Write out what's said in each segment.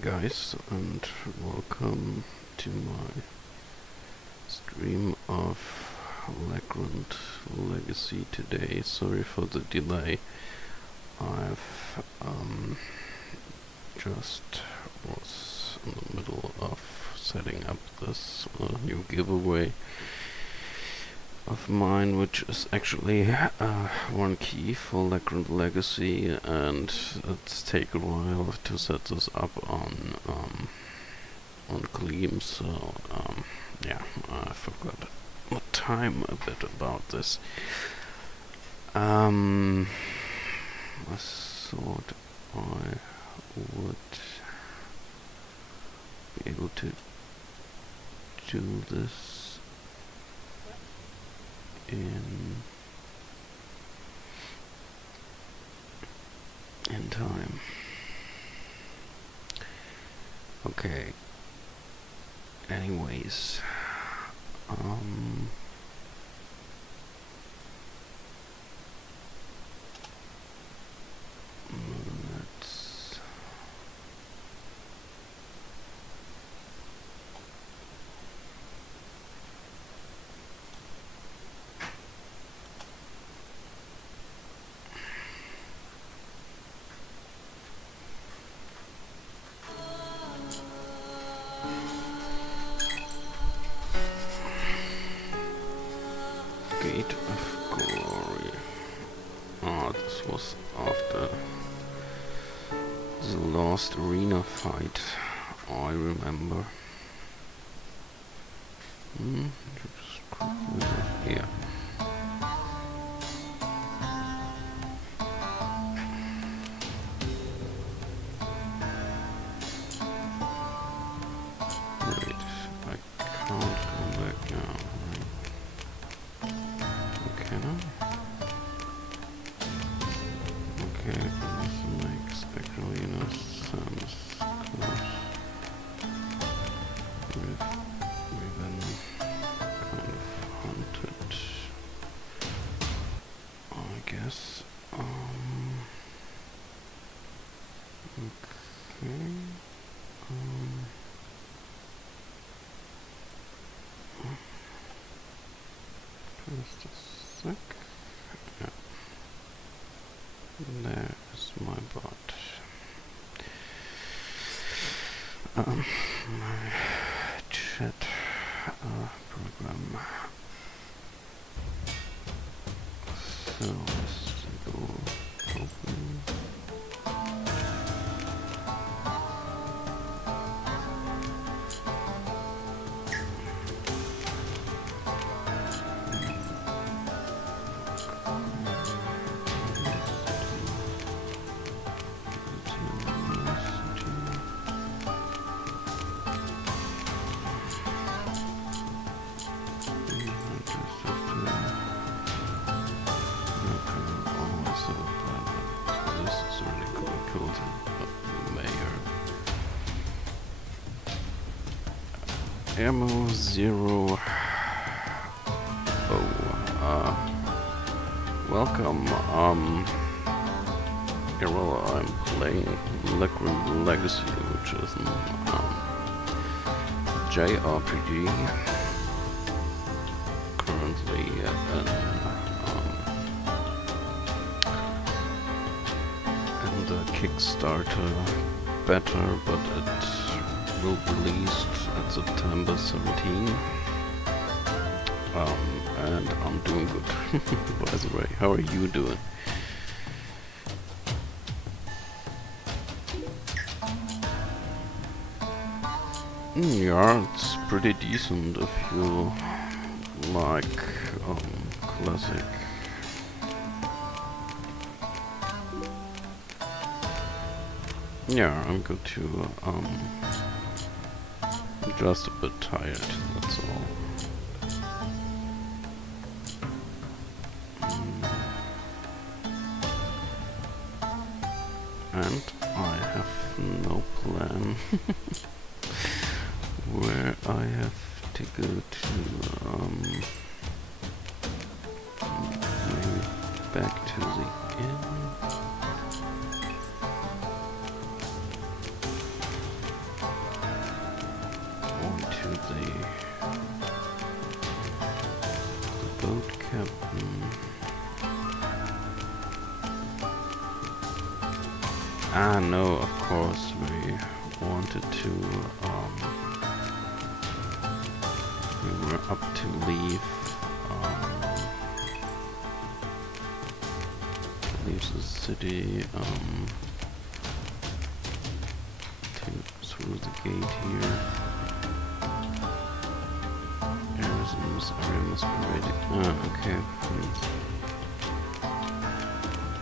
guys, and welcome to my stream of Lagrand Legacy today. Sorry for the delay. I've just was in the middle of setting up this new giveaway of mine, which is actually one key for Lagrand Legacy, and it's taken a while to set this up on Gleam, so yeah, I forgot the time a bit about this. I thought I would be able to do this in time. Okay. Anyways, let's Gate of Glory. Ah, this was after the last arena fight, I remember. Just quickly here. Wait, I can't go back now. Can I? Okay, this makes actually no sense. We've been kind of hunted, I guess. Okay. Just a sec. Yeah. There is my bot. My chat program. So let's go open. Ammo 0. Welcome. Yeah, well, I'm playing Lagrand Legacy, which is an JRPG. Currently in the Kickstarter beta, but it will be released at September 17. And I'm doing good. By the way, how are you doing? Yeah, it's pretty decent if you like classic. Yeah, I'm good too. I'm just a bit tired, that's all. And I have no plan where I have to go to. Maybe back to the inn. the boat captain. Ah, no, of course, we wanted to, we were up to leave, the city, through the gate here. This area must be ready. Ah, okay.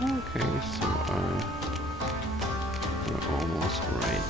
Okay, so we're almost right.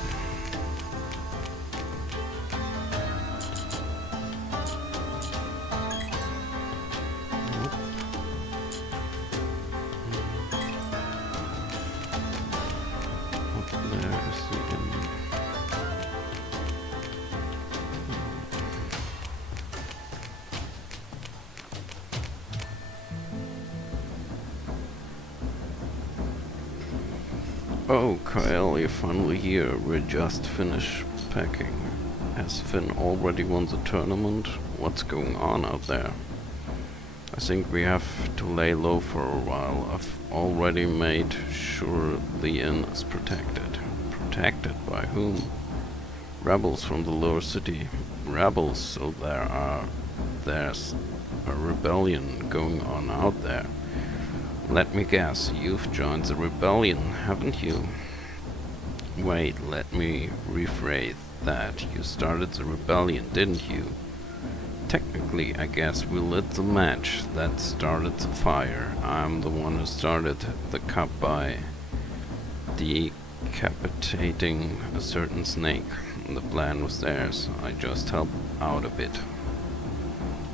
Oh, Kyle, you're finally here. We're just finished packing. Has Finn already won the tournament? What's going on out there? I think we have to lay low for a while. I've already made sure the inn is protected. Protected by whom? Rebels from the lower city. Rebels, so there's a rebellion going on out there. Let me guess, you've joined the rebellion, haven't you? Wait, let me rephrase that. You started the rebellion, didn't you? Technically, I guess we lit the match that started the fire. I'm the one who started the cup by decapitating a certain snake. The plan was theirs. I just helped out a bit.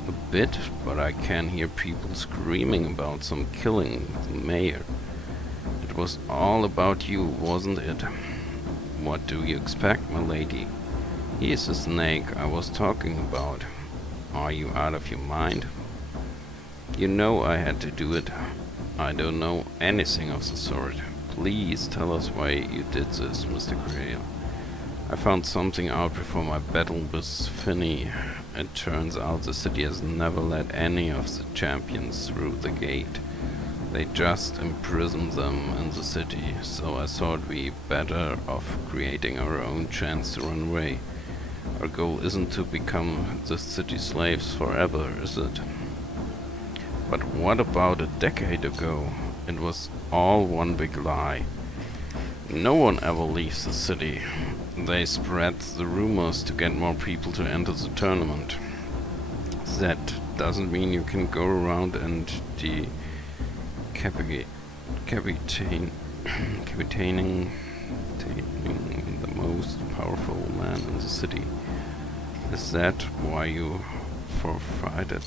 A bit, but I can hear people screaming about some killing the mayor. It was all about you, wasn't it? What do you expect, my lady? He is the snake I was talking about. Are you out of your mind? You know I had to do it. I don't know anything of the sort. Please tell us why you did this, Mr. Grail. I found something out before my battle with Finney. It turns out the city has never let any of the champions through the gate. They just imprisoned them in the city, so I thought we better off creating our own chance to run away. Our goal isn't to become the city slaves forever, is it? But what about a decade ago? It was all one big lie. No one ever leaves the city. They spread the rumors to get more people to enter the tournament. That doesn't mean you can go around and decapitating the most powerful man in the city. Is that why you forfeited?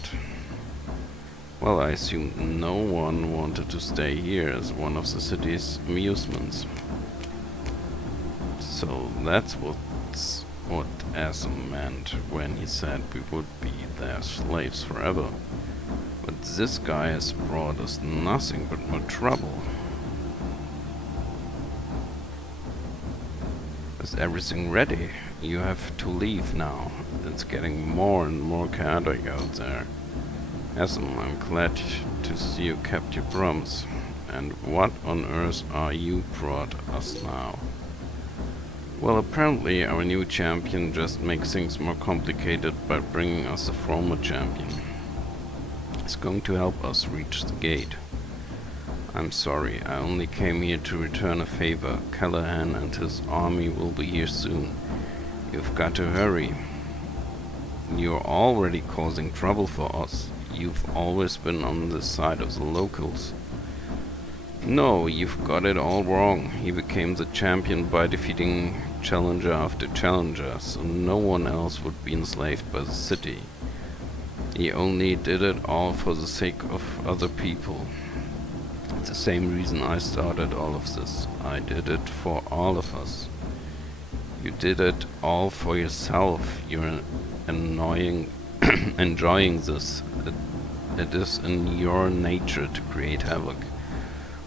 Well, I assume no one wanted to stay here as one of the city's amusements. So that's what Assam meant when he said we would be their slaves forever. But this guy has brought us nothing but more trouble. Is everything ready? You have to leave now. It's getting more and more chaotic out there. Assam, I'm glad to see you kept your promise. And what on earth are you brought us now? Well, apparently our new champion just makes things more complicated by bringing us a former champion. It's going to help us reach the gate. I'm sorry, I only came here to return a favor. Callahan and his army will be here soon. You've got to hurry. You're already causing trouble for us. You've always been on the side of the locals. No, you've got it all wrong. He became the champion by defeating challenger after challenger, so no one else would be enslaved by the city. He only did it all for the sake of other people. It's the same reason I started all of this. I did it for all of us. You did it all for yourself. You're enjoying this. It is in your nature to create havoc.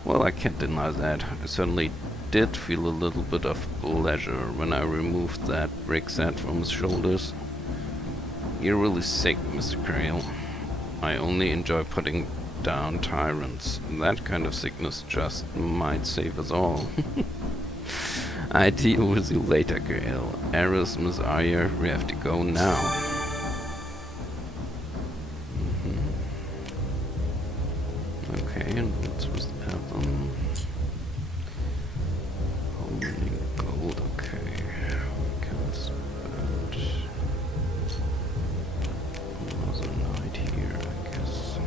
Well, I can't deny that. I certainly did feel a little bit of pleasure when I removed that brick set from his shoulders. You're really sick, Mr. Creel. I only enjoy putting down tyrants. That kind of sickness just might save us all. I deal with you later, Creel. Eris, Miss Arya, we have to go now. Okay, and what's with the album? Holy gold, okay. We can spend another night here, I guess.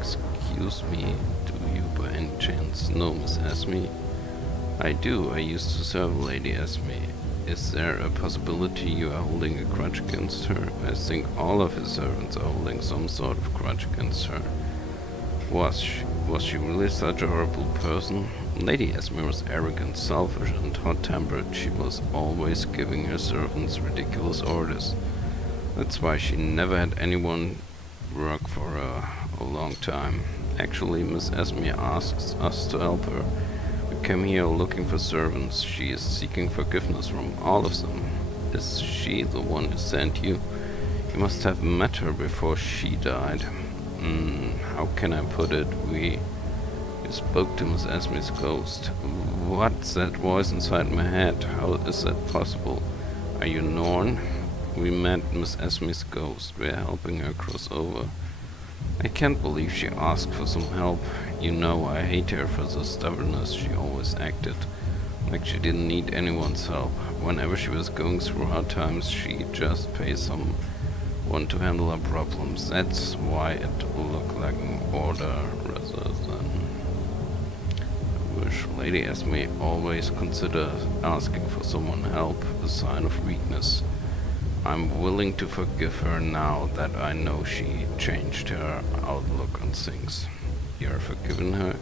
Excuse me, do you by any chance know Miss Esme? I do, I used to serve Lady Esme. Is there a possibility you are holding a grudge against her? I think all of his servants are holding some sort of grudge against her. Was she really such a horrible person? Lady Esme was arrogant, selfish, and hot-tempered. She was always giving her servants ridiculous orders. That's why she never had anyone work for her a long time. Actually, Miss Esme asks us to help her. We came here looking for servants. She is seeking forgiveness from all of them. Is she the one who sent you? You must have met her before she died. How can I put it? You spoke to Miss Esme's ghost. What's that voice inside my head? How is that possible? Are you Norn? We met Miss Esme's ghost. We're helping her cross over. I can't believe she asked for some help. You know, I hate her for the stubbornness she always acted. Like she didn't need anyone's help. Whenever she was going through hard times, she'd just pay someone to handle her problems. That's why it looked like an order rather than a wish. Lady Esme always considered asking for someone's help a sign of weakness. I'm willing to forgive her now that I know she changed her outlook on things. You're forgiven her?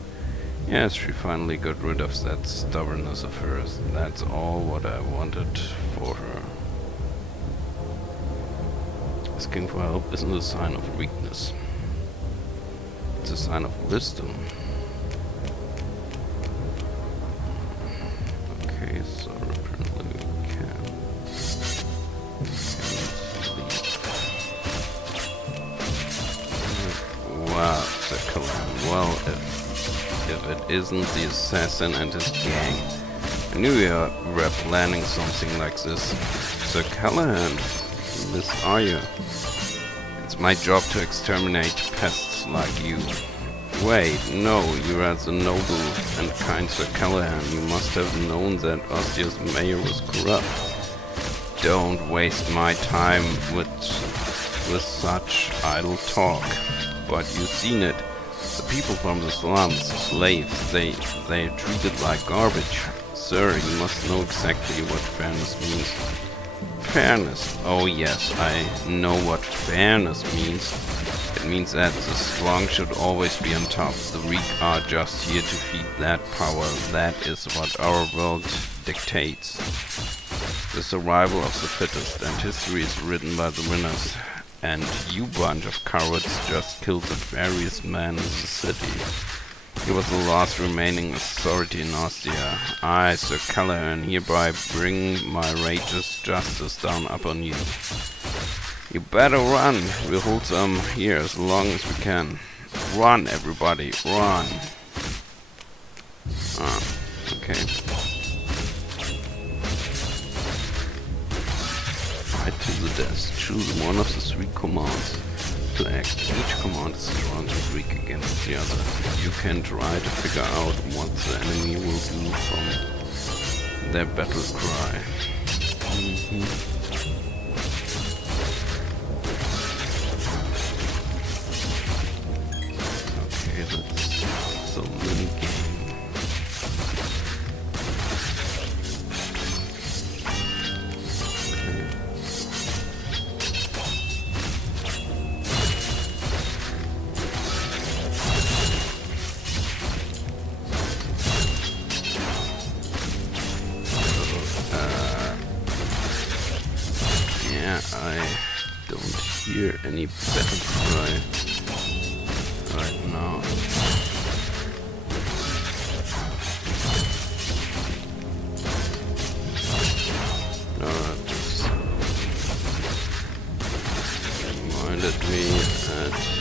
Yes, she finally got rid of that stubbornness of hers. That's all what I wanted for her. Asking for help isn't a sign of weakness. It's a sign of wisdom. Okay, so apparently we can. Wow, the Callahan. Well, if it isn't the assassin and his gang. I knew you were planning something like this. Sir Callahan, Miss Arya. It's my job to exterminate pests like you. Wait, no, you are the noble and kind Sir Callahan. You must have known that Ostia's mayor was corrupt. Don't waste my time with such idle talk. But you've seen it. The people from the slums, slaves, they're treated like garbage. Sir, you must know exactly what fairness means. Fairness? Oh yes, I know what fairness means. It means that the strong should always be on top. The weak are just here to feed that power. That is what our world dictates. The survival of the fittest, and history is written by the winners. And you bunch of cowards just killed the fairest man in the city. He was the last remaining authority in Ostia. I, Sir Callahan, hereby bring my righteous justice down upon you. You better run. We'll hold them here as long as we can. Run, everybody, run. Okay. Fight to the death. Choose one of the three commands to act. Each command is strong and weak against the other. You can try to figure out what the enemy will do from their battle cry. Okay, that's so many games. I don't hear any battle cry right now. landed me at...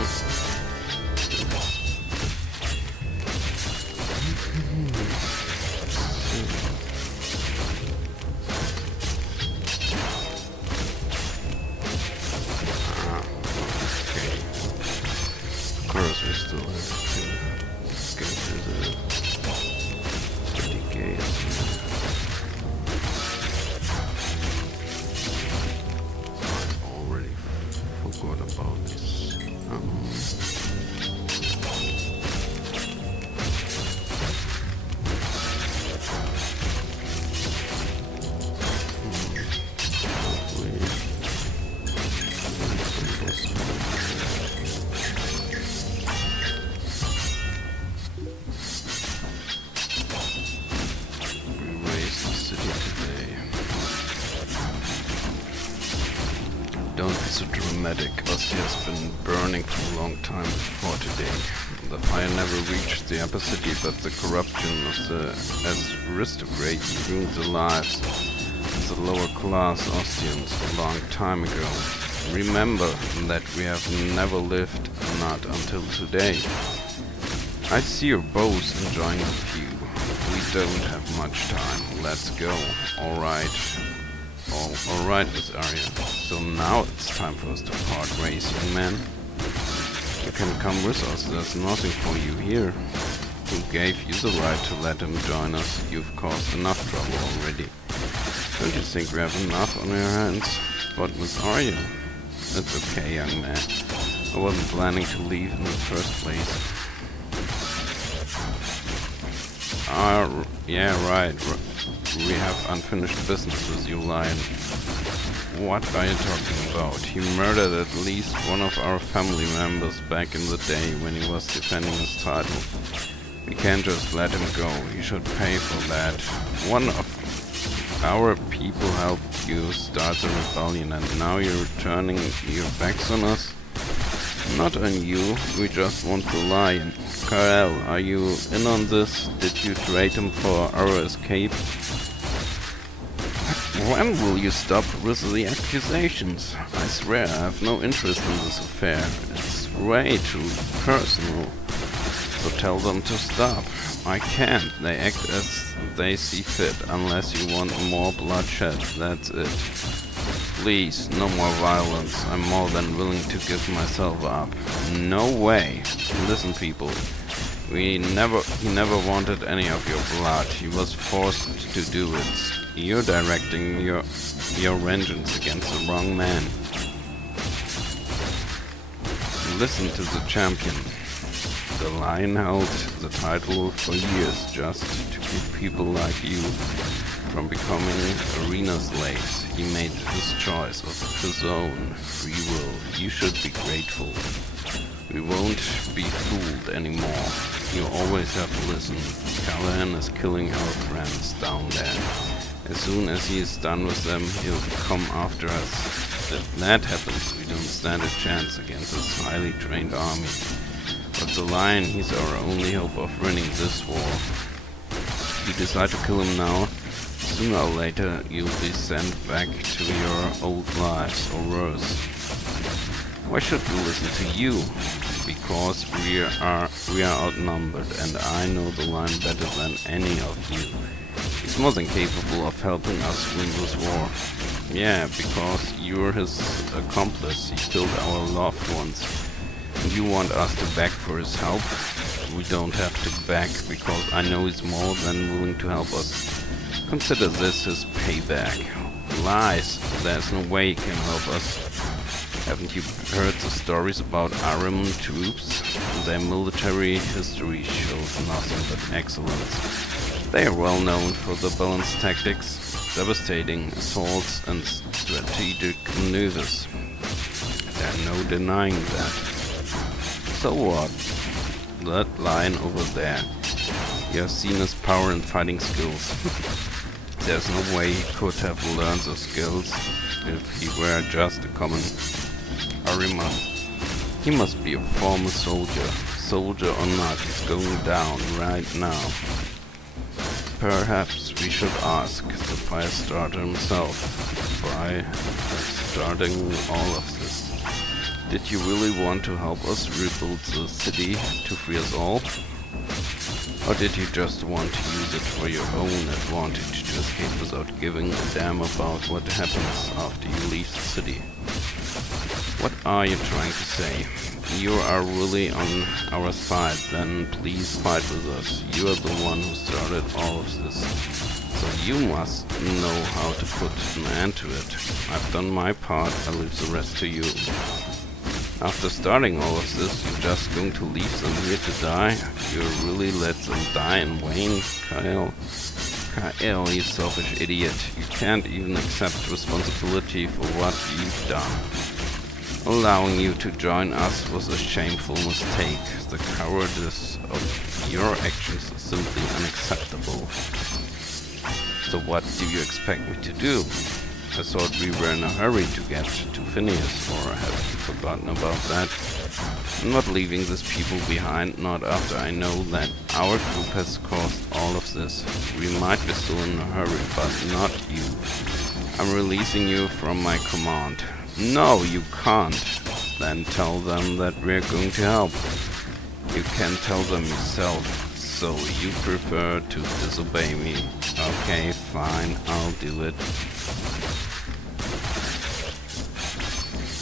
Of course, we still have to go to the 30 gates. I already forgot about this. Don't be so dramatic. Ostia has been burning for a long time before today. The fire never reached the upper city, but the corruption of the aristocrats ruined the lives of the lower class Ostians a long time ago. Remember that we have never lived, not until today. I see you're both enjoying the view. We don't have much time. Let's go. Alright, Miss Arya. So now it's time for us to part ways, young man. You can come with us. There's nothing for you here. Who gave you the right to let him join us? You've caused enough trouble already. Don't you think we have enough on our hands? But Miss Arya, it's okay, young man. I wasn't planning to leave in the first place. Yeah, right. We have unfinished business with you, Lion. What are you talking about? He murdered at least one of our family members back in the day when he was defending his title. We can't just let him go. He should pay for that. One of our people helped you start the rebellion, and now you're turning your backs on us? Not on you. We just want the Lion. Karel, are you in on this? Did you trade him for our escape? When will you stop with the accusations? I swear I have no interest in this affair. It's way too personal. So tell them to stop. I can't. They act as they see fit. Unless you want more bloodshed, that's it. Please, no more violence. I'm more than willing to give myself up. No way. Listen, people. He never wanted any of your blood. He was forced to do it. You're directing your vengeance against the wrong man. Listen to the champion. The Lion held the title for years just to keep people like you from becoming arena slaves. He made his choice of his own free will. You should be grateful. We won't be fooled anymore. You always have to listen. Callahan is killing our friends down there. As soon as he is done with them, he'll come after us. If that happens, we don't stand a chance against his highly trained army. But the Lion, he's our only hope of winning this war. If you decide to kill him now, sooner or later you'll be sent back to your old lives, or worse. Why should we listen to you? Because we are outnumbered, and I know the Lion better than any of you. He's more than capable of helping us win this war. Yeah, because you're his accomplice. He killed our loved ones. And you want us to beg for his help? We don't have to beg, because I know he's more than willing to help us. Consider this his payback. Lies. There's no way he can help us. Haven't you heard the stories about Arim troops? Their military history shows nothing but excellence. They are well known for the balanced tactics, devastating assaults, and strategic maneuvers. There's no denying that. So what? That Lion over there. You have seen his power and fighting skills. There's no way he could have learned those skills if he were just a common Ariman. He must be a former soldier. Soldier or not, he's going down right now. Perhaps we should ask the Firestarter himself by starting all of this. Did you really want to help us rebuild the city to free us all? Or did you just want to use it for your own advantage to escape without giving a damn about what happens after you leave the city? What are you trying to say? You are really on our side, then please fight with us. You are the one who started all of this. So you must know how to put an end to it. I've done my part, I leave the rest to you. After starting all of this, you're just going to leave them here to die? You really let them die in vain, Kyle? Kyle, you selfish idiot. You can't even accept responsibility for what you've done. Allowing you to join us was a shameful mistake. The cowardice of your actions is simply unacceptable. So what do you expect me to do? I thought we were in a hurry to get to Phineas, or have you forgotten about that? I'm not leaving these people behind, not after I know that our group has caused all of this. We might be still in a hurry, but not you. I'm releasing you from my command. No, you can't. Then tell them that we're going to help. You can tell them yourself. So you prefer to disobey me. Okay, fine, I'll do it.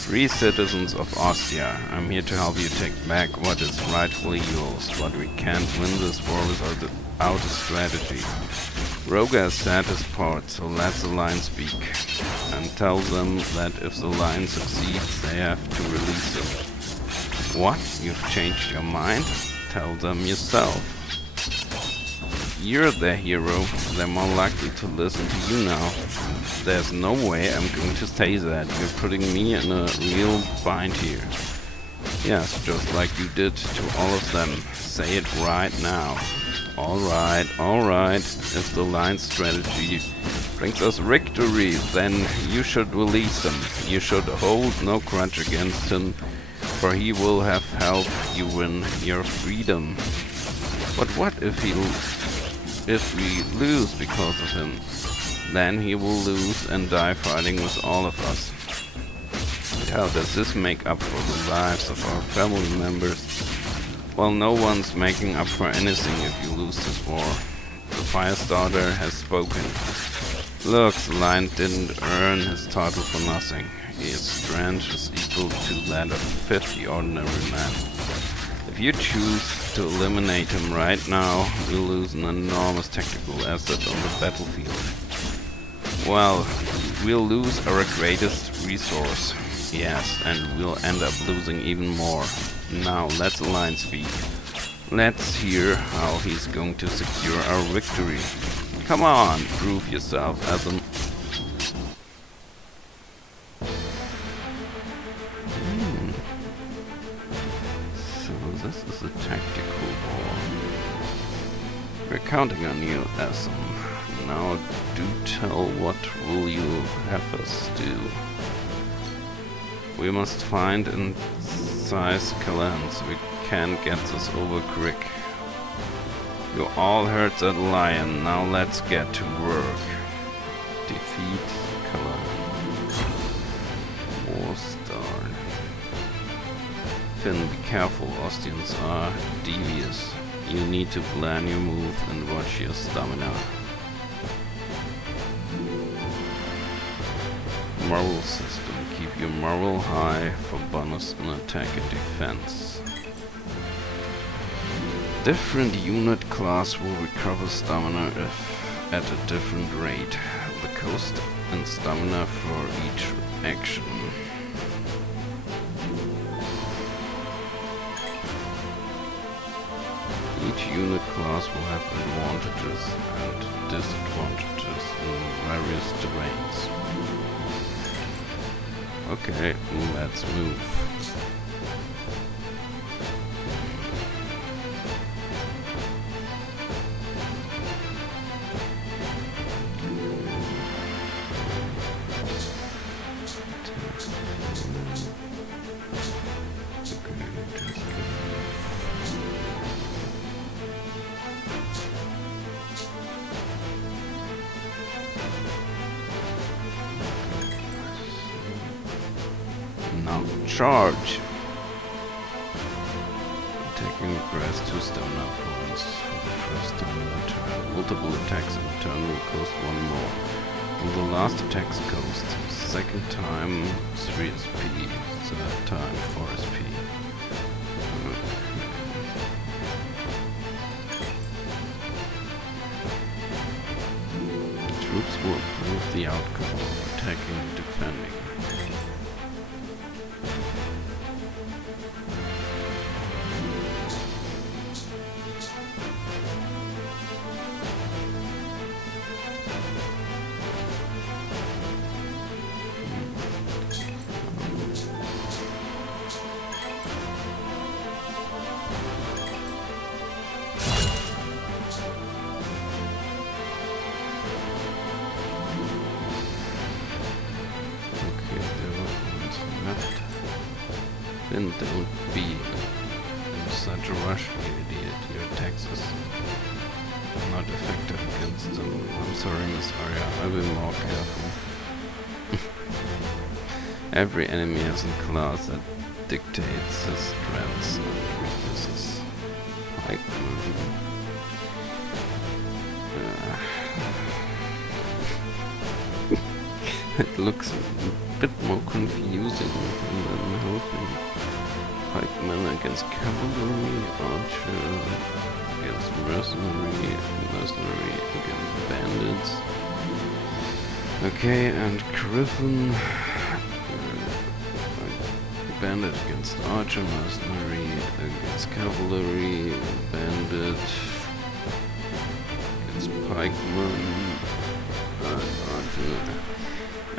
Free citizens of Ostia, I'm here to help you take back what is rightfully yours, but we can't win this war without a strategy. Roga has said his part, so let the Lion speak. And tell them that if the Lion succeeds, they have to release him. What? You've changed your mind? Tell them yourself. You're their hero. They're more likely to listen to you now. There's no way I'm going to say that. You're putting me in a real bind here. Yes, just like you did to all of them. Say it right now. Alright, alright. If the Lion's strategy brings us victory, then you should release him. You should hold no grudge against him, for he will have helped you win your freedom. But what if we lose because of him? Then he will lose and die fighting with all of us. And how does this make up for the lives of our family members? Well, no one's making up for anything if you lose this war. The Firestarter has spoken. Look, the Lion didn't earn his title for nothing. His strength is equal to that of 50 ordinary men. If you choose to eliminate him right now, we'll lose an enormous tactical asset on the battlefield. Well, we'll lose our greatest resource. Yes, and we'll end up losing even more. Now, let the Lion speak. Let's hear how he's going to secure our victory. Come on, prove yourself as a... So this is a tactical war. We're counting on you, Asum. Now do tell what will you have us do. We must find and size Calans. We can get this over quick. You all heard that Lion. Now let's get to work. Defeat Calan. War start. Finn, be careful. Ostians are devious. You need to plan your move and watch your stamina. Moral system. Keep your moral high for bonus in attack and defense. Different unit class will recover stamina if at a different rate. The cost and stamina for each action. Each unit class will have advantages and disadvantages in various terrains. Okay, let's move. Now charge! Attacking requires 2 stamina points for the first time in the turn. Multiple attacks in a turn will cost 1 more. And the last attacks cost second time 3 SP, third time 4 SP. Troops will improve the outcome of attacking and defending. Then don't be in such a rush, you idiot. Your attacks is not effective against them. I'm sorry, Miss Arya, I'll be more careful. Every enemy has a class that dictates his strengths and weaknesses. Like it looks a bit more confusing than helping. Pikemen against cavalry, archer against mercenary, mercenary against bandits. Okay, and griffin, bandit against archer, mercenary against cavalry, bandit against pikemen, archer.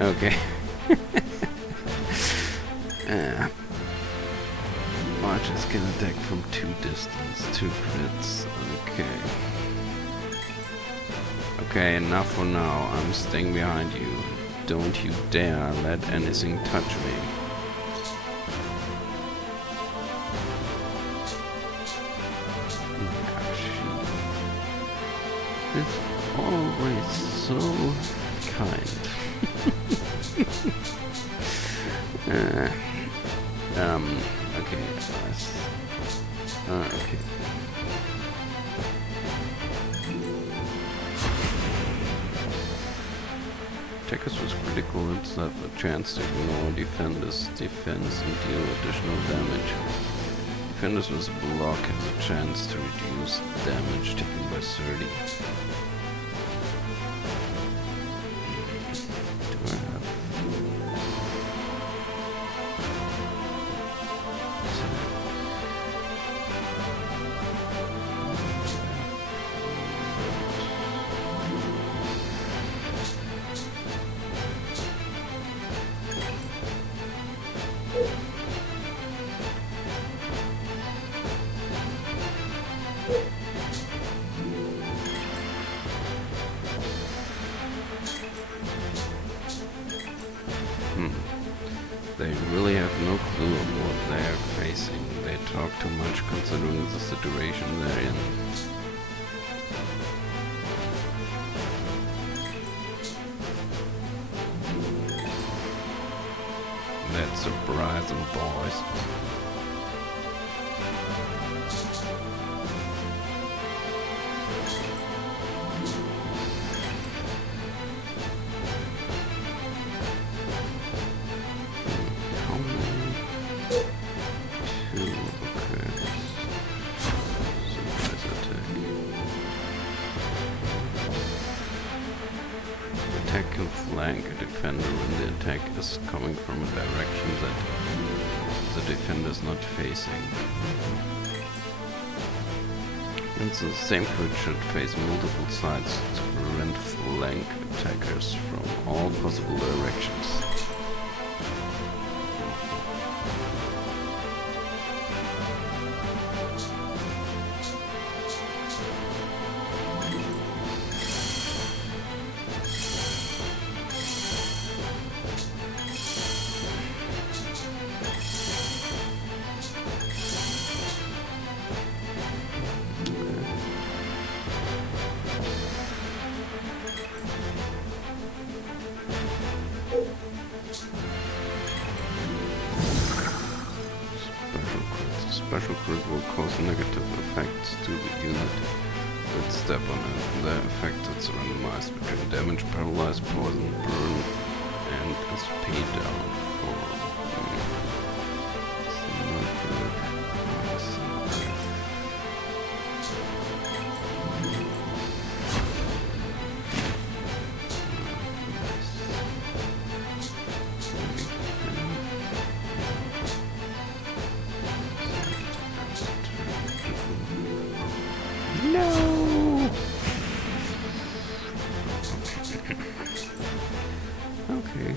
Okay. Archers can attack from 2 distance, 2 crits. Okay. Okay, enough for now. I'm staying behind you. Don't you dare let anything touch me. It's always so kind. Okay, nice. Okay. Attackers with critical hits have a chance to ignore defenders' defense and deal additional damage. Defenders with block has a chance to reduce damage taken by 30. Do I have... They really have no clue of what they are facing. They talk too much considering the situation they're in. That's surprising, boys. Attack and flank a defender when the attack is coming from a direction that the defender is not facing. And the same crit should face multiple sides to prevent flank attackers from all possible directions. special crit will cause negative effects to the unit that step on it. The effect is randomized between damage, paralyze, poison, burn, and SP down for no! Okay.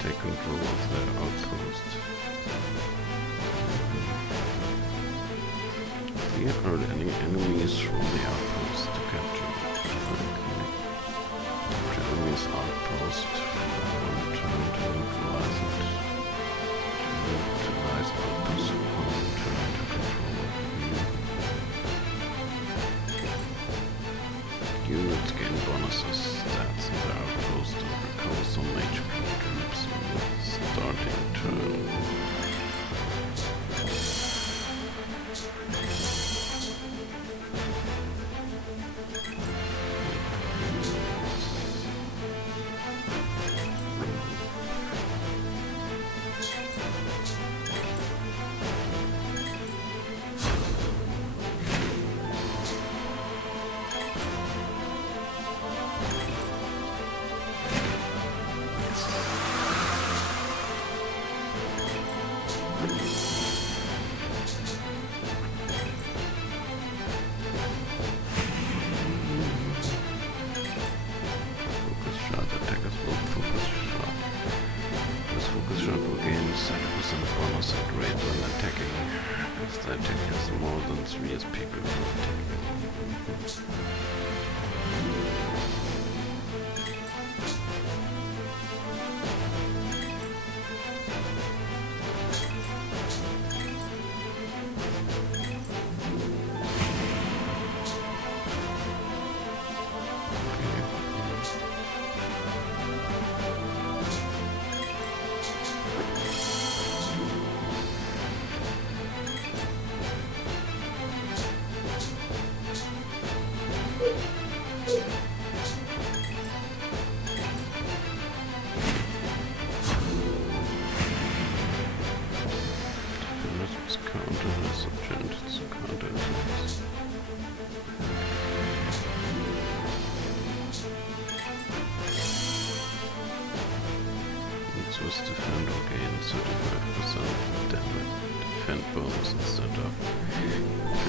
Take control of the outpost. Here are any enemies from the outpost to capture. Okay. Capture enemy's outpost for one turn to neutralize it. To neutralize outpost for one turn to control it. Units gain bonuses, stats in the outpost and recover some HP troops in the starting turn. also great when attacking, if the attack has more than 3 SP before attacking. With defend or gain 35% damage defend bonus instead of 25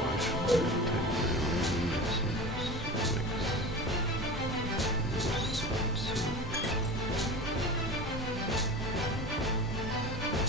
why should I take my own medicines? Makes no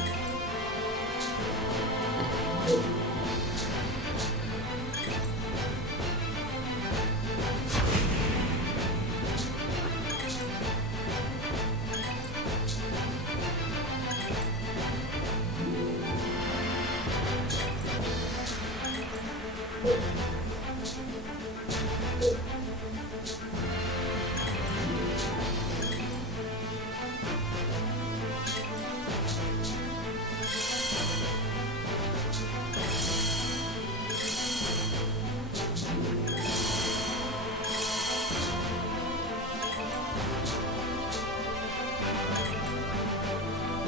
sense.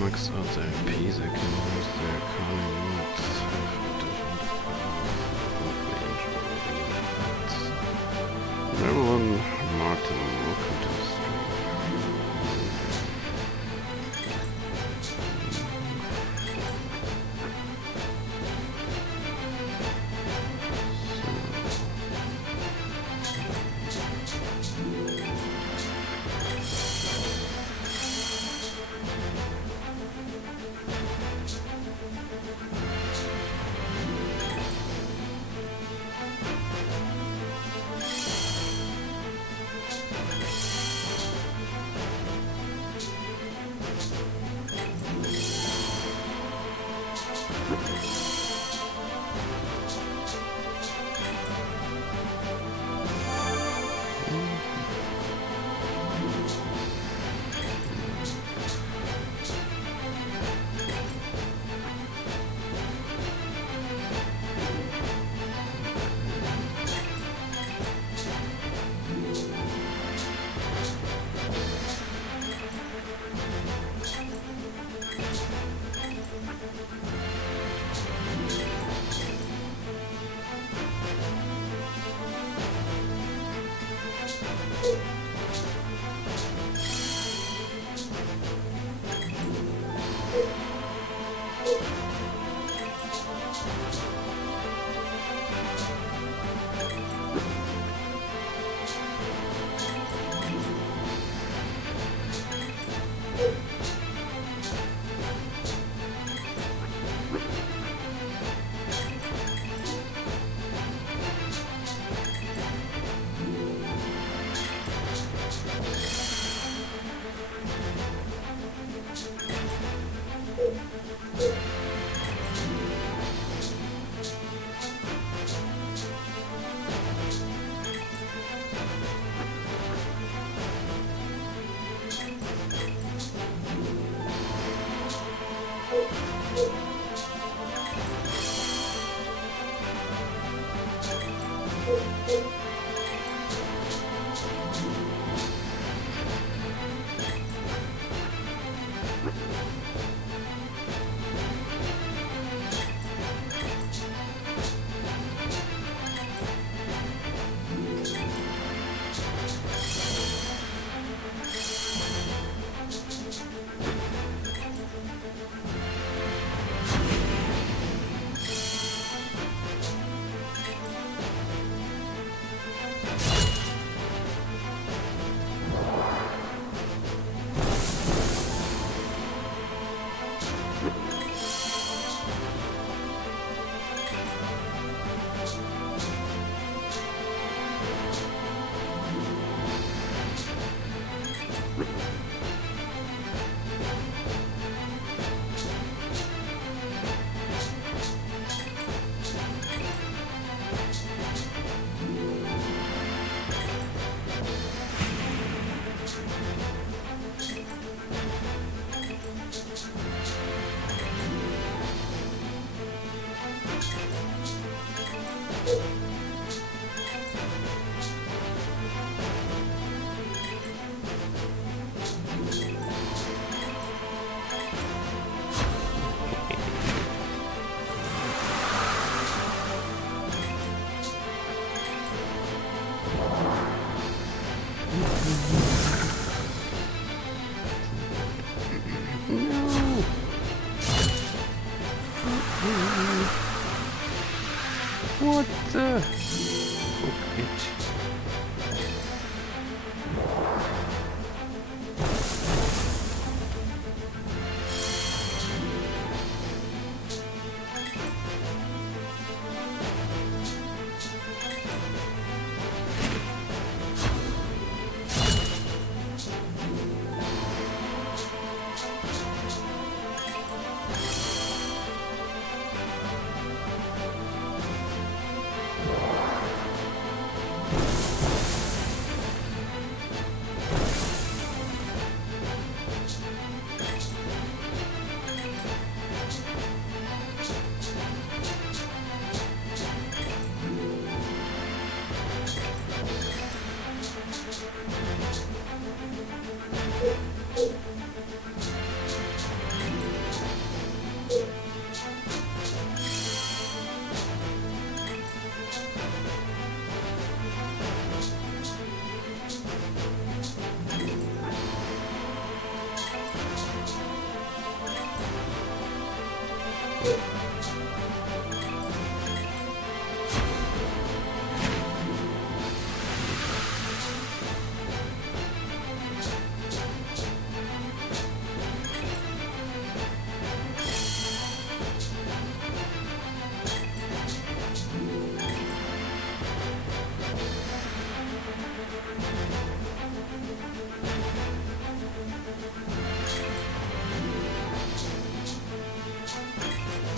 max out their APs, I can use their economy units, have additional range or Marilyn Martin, welcome to the stream. What the?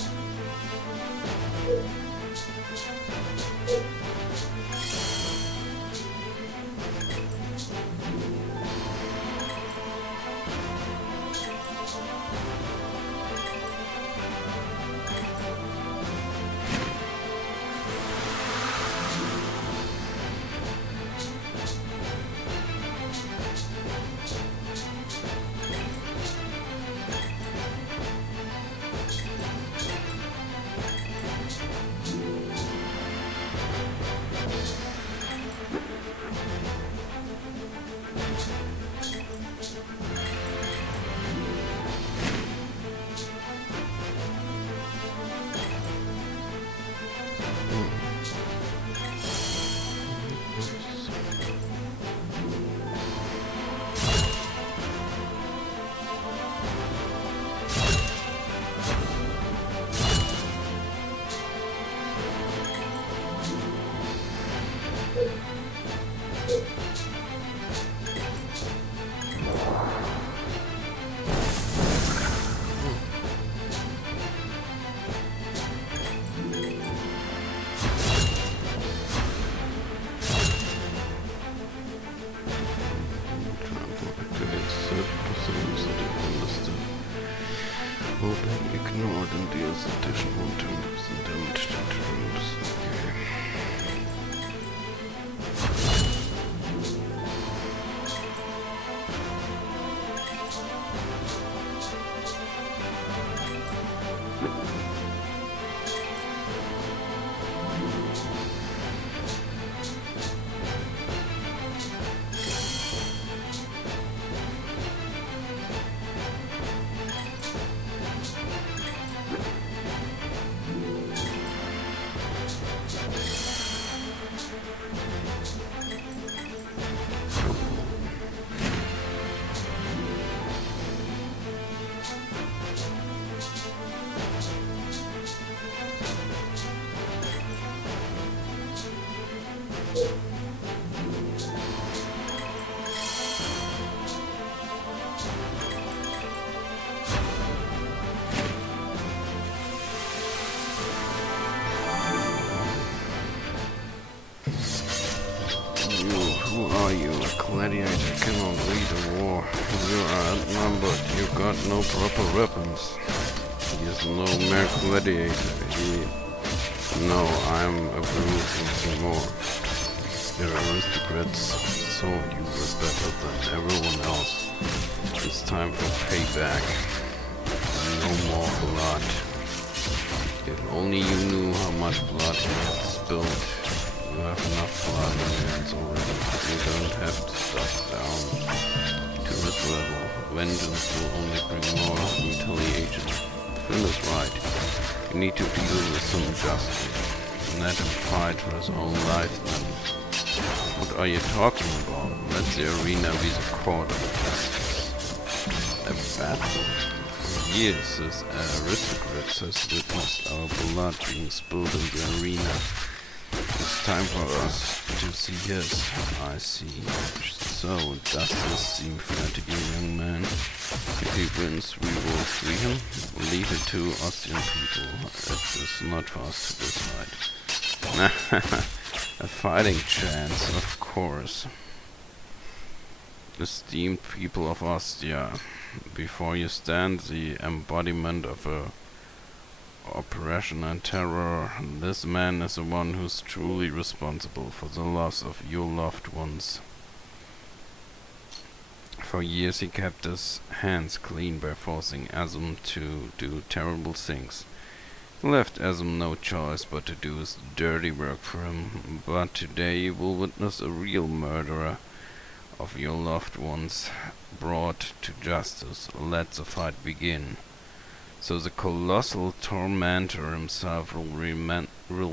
Okay. and deals additional 20% damage to troops. Who are you? A gladiator cannot lead a war. You are outnumbered. You got no proper weapons. He is no mere gladiator. No, I'm a brute and some more. Your aristocrats thought you were better than everyone else. It's time for payback. No more blood. If only you knew how much blood he had spilled. You have enough blood on your hands already. You don't have to stop down to this level. Vengeance will only bring more retaliation. Phil is right. You need to deal with some justice. Let him fight for his own life then. What are you talking about? Let the arena be the court of justice. A battle? For years, this aristocrat has witnessed our blood being spilled in the arena. It's time for us to see his. I see. So, does this seem fair to you, young man? If he wins, we will free him. Leave it to Ostian people. It is not for us to decide. A fighting chance, of course. Esteemed people of Ostia, before you stand the embodiment of a oppression and terror. This man is the one who's truly responsible for the loss of your loved ones. For years he kept his hands clean by forcing Azum to do terrible things. He left Azum no choice but to do his dirty work for him. But today you will witness a real murderer of your loved ones brought to justice. Let the fight begin. So the colossal tormentor himself will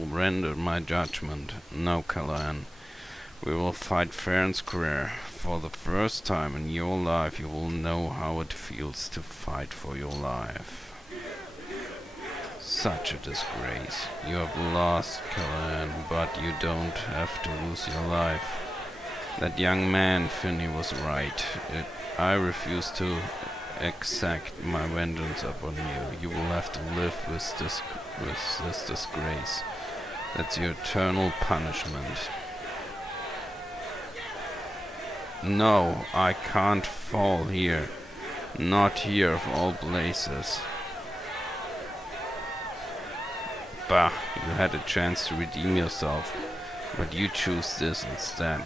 render my judgment. Now, Playin, we will fight fair and square. For the first time in your life you will know how it feels to fight for your life. Such a disgrace. You have lost, Playin, but you don't have to lose your life. That young man, Finney, was right. I refuse to exact my vengeance upon you. You will have to live with this disgrace. That's your eternal punishment. No, I can't fall here. Not here of all places. Bah, you had a chance to redeem yourself, but you choose this instead.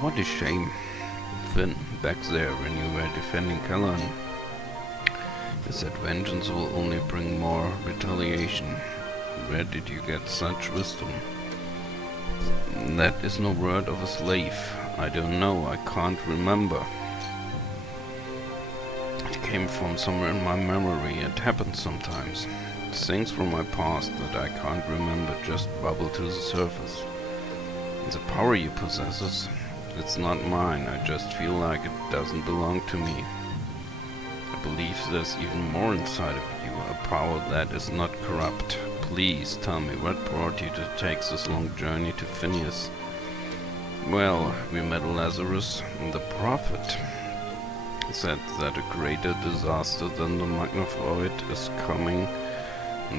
What a shame, Finn, back there when you were defending Playin. You said vengeance will only bring more retaliation. Where did you get such wisdom? That is no word of a slave. I don't know, I can't remember. It came from somewhere in my memory. It happens sometimes. Things from my past that I can't remember just bubble to the surface. The power you possess, it's not mine. I just feel like it doesn't belong to me. I believe there's even more inside of you, a power that is not corrupt. Please tell me what brought you to take this long journey to Phineas. Well, we met Lazarus, the prophet. Said that a greater disaster than the Magna Void is coming.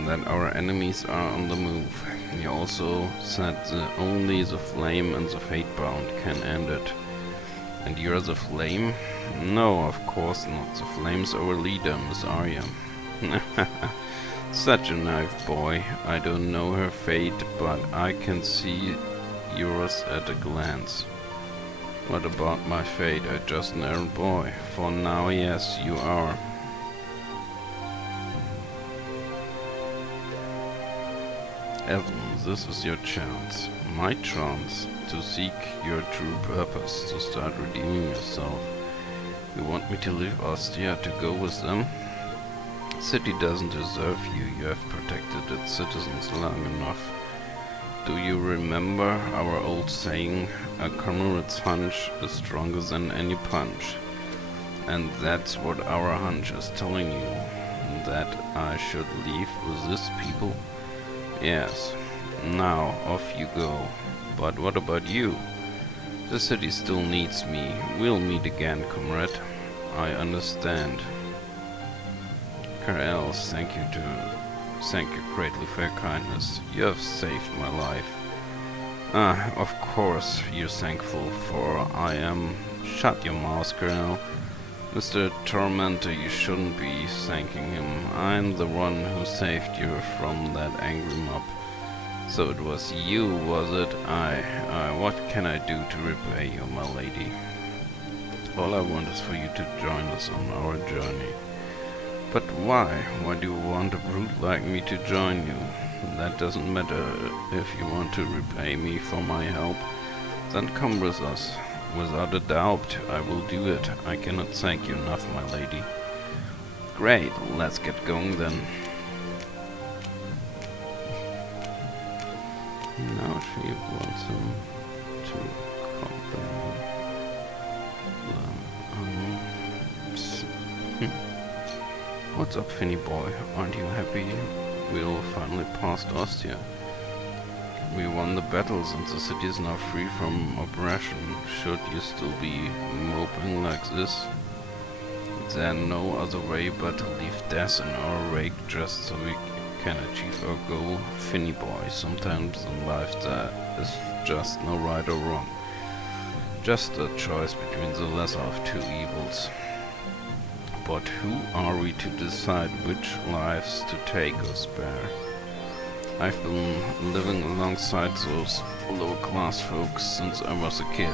that our enemies are on the move. He also said that only the flame and the fate-bound can end it. And you're the flame? No, of course not. The flame's our leader, Miss Arya. Such a naive boy. I don't know her fate, but I can see yours at a glance. What about my fate? I'm just an errand boy. For now, yes, you are. Evan, this is your chance. My chance to seek your true purpose, to start redeeming yourself. You want me to leave Ostia to go with them? The city doesn't deserve you. You have protected its citizens long enough. Do you remember our old saying, a comrade's hunch is stronger than any punch? And that's what our hunch is telling you, that I should leave with these people? Yes. Now, off you go. But what about you? The city still needs me. We'll meet again, comrade. I understand. Karel, thank you greatly for your kindness. You have saved my life. Ah, of course you're thankful, for I am. Shut your mouth, Karel. Mr. Tormentor, you shouldn't be thanking him. I'm the one who saved you from that angry mob. So it was you, was it? What can I do to repay you, my lady? All I want is for you to join us on our journey. But why? Why do you want a brute like me to join you? That doesn't matter. If you want to repay me for my help, then come with us. Without a doubt, I will do it. I cannot thank you enough, my lady. Great, let's get going then. Now she wants him to accompany them. What's up, Finny boy? Aren't you happy we'll finally past Ostia? We won the battles and the city is now free from oppression. Should you still be moping like this? Then no other way but to leave death in our wake just so we can achieve our goal. Finny boy, sometimes in life there is just no right or wrong. Just a choice between the lesser of two evils. But who are we to decide which lives to take or spare? I've been living alongside those lower-class folks since I was a kid.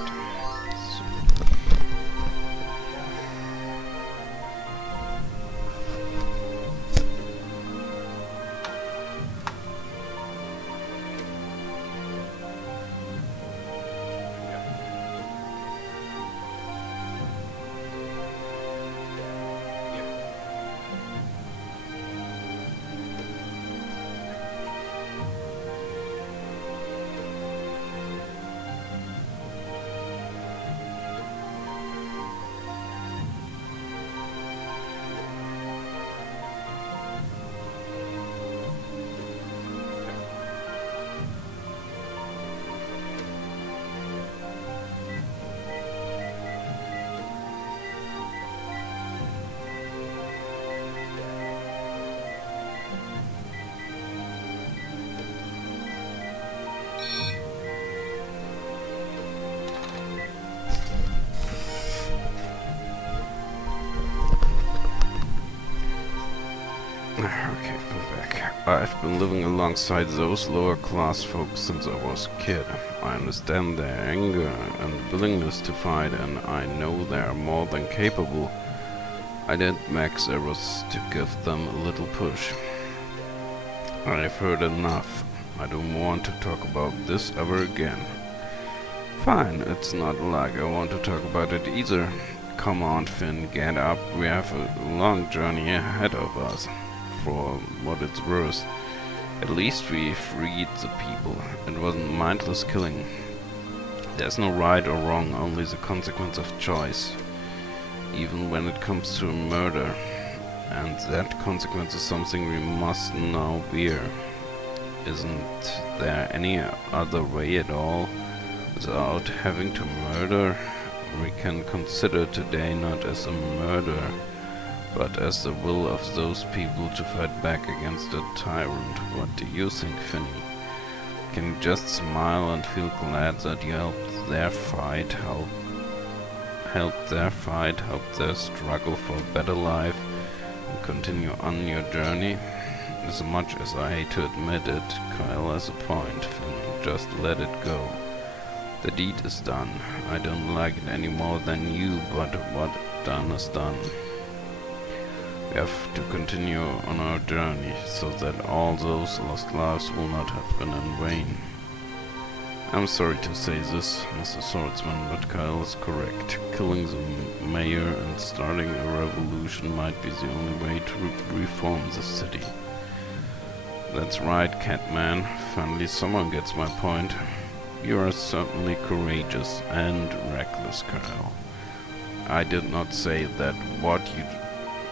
Okay, I'm back. I've been living alongside those lower class folks since I was a kid. I understand their anger and willingness to fight, and I know they are more than capable. I did max errors to give them a little push. I've heard enough. I don't want to talk about this ever again. Fine, it's not like I want to talk about it either. Come on, Finn, get up. We have a long journey ahead of us. For what it's worth, at least we freed the people. It wasn't mindless killing. There's no right or wrong, only the consequence of choice. Even when it comes to murder. And that consequence is something we must now bear. Isn't there any other way at all? Without having to murder? We can consider today not as a murder, but as the will of those people to fight back against a tyrant. What do you think, Finny? Can you just smile and feel glad that you helped their fight, helped their struggle for a better life, and continue on your journey? As much as I hate to admit it, Kyle has a point, Finn. Just let it go. The deed is done. I don't like it any more than you, but what done is done. We have to continue on our journey, so that all those lost lives will not have been in vain. I'm sorry to say this, Mr. Swordsman, but Kyle is correct. Killing the mayor and starting a revolution might be the only way to reform the city. That's right, Catman. Finally someone gets my point. You are certainly courageous and reckless, Kyle. I did not say that what you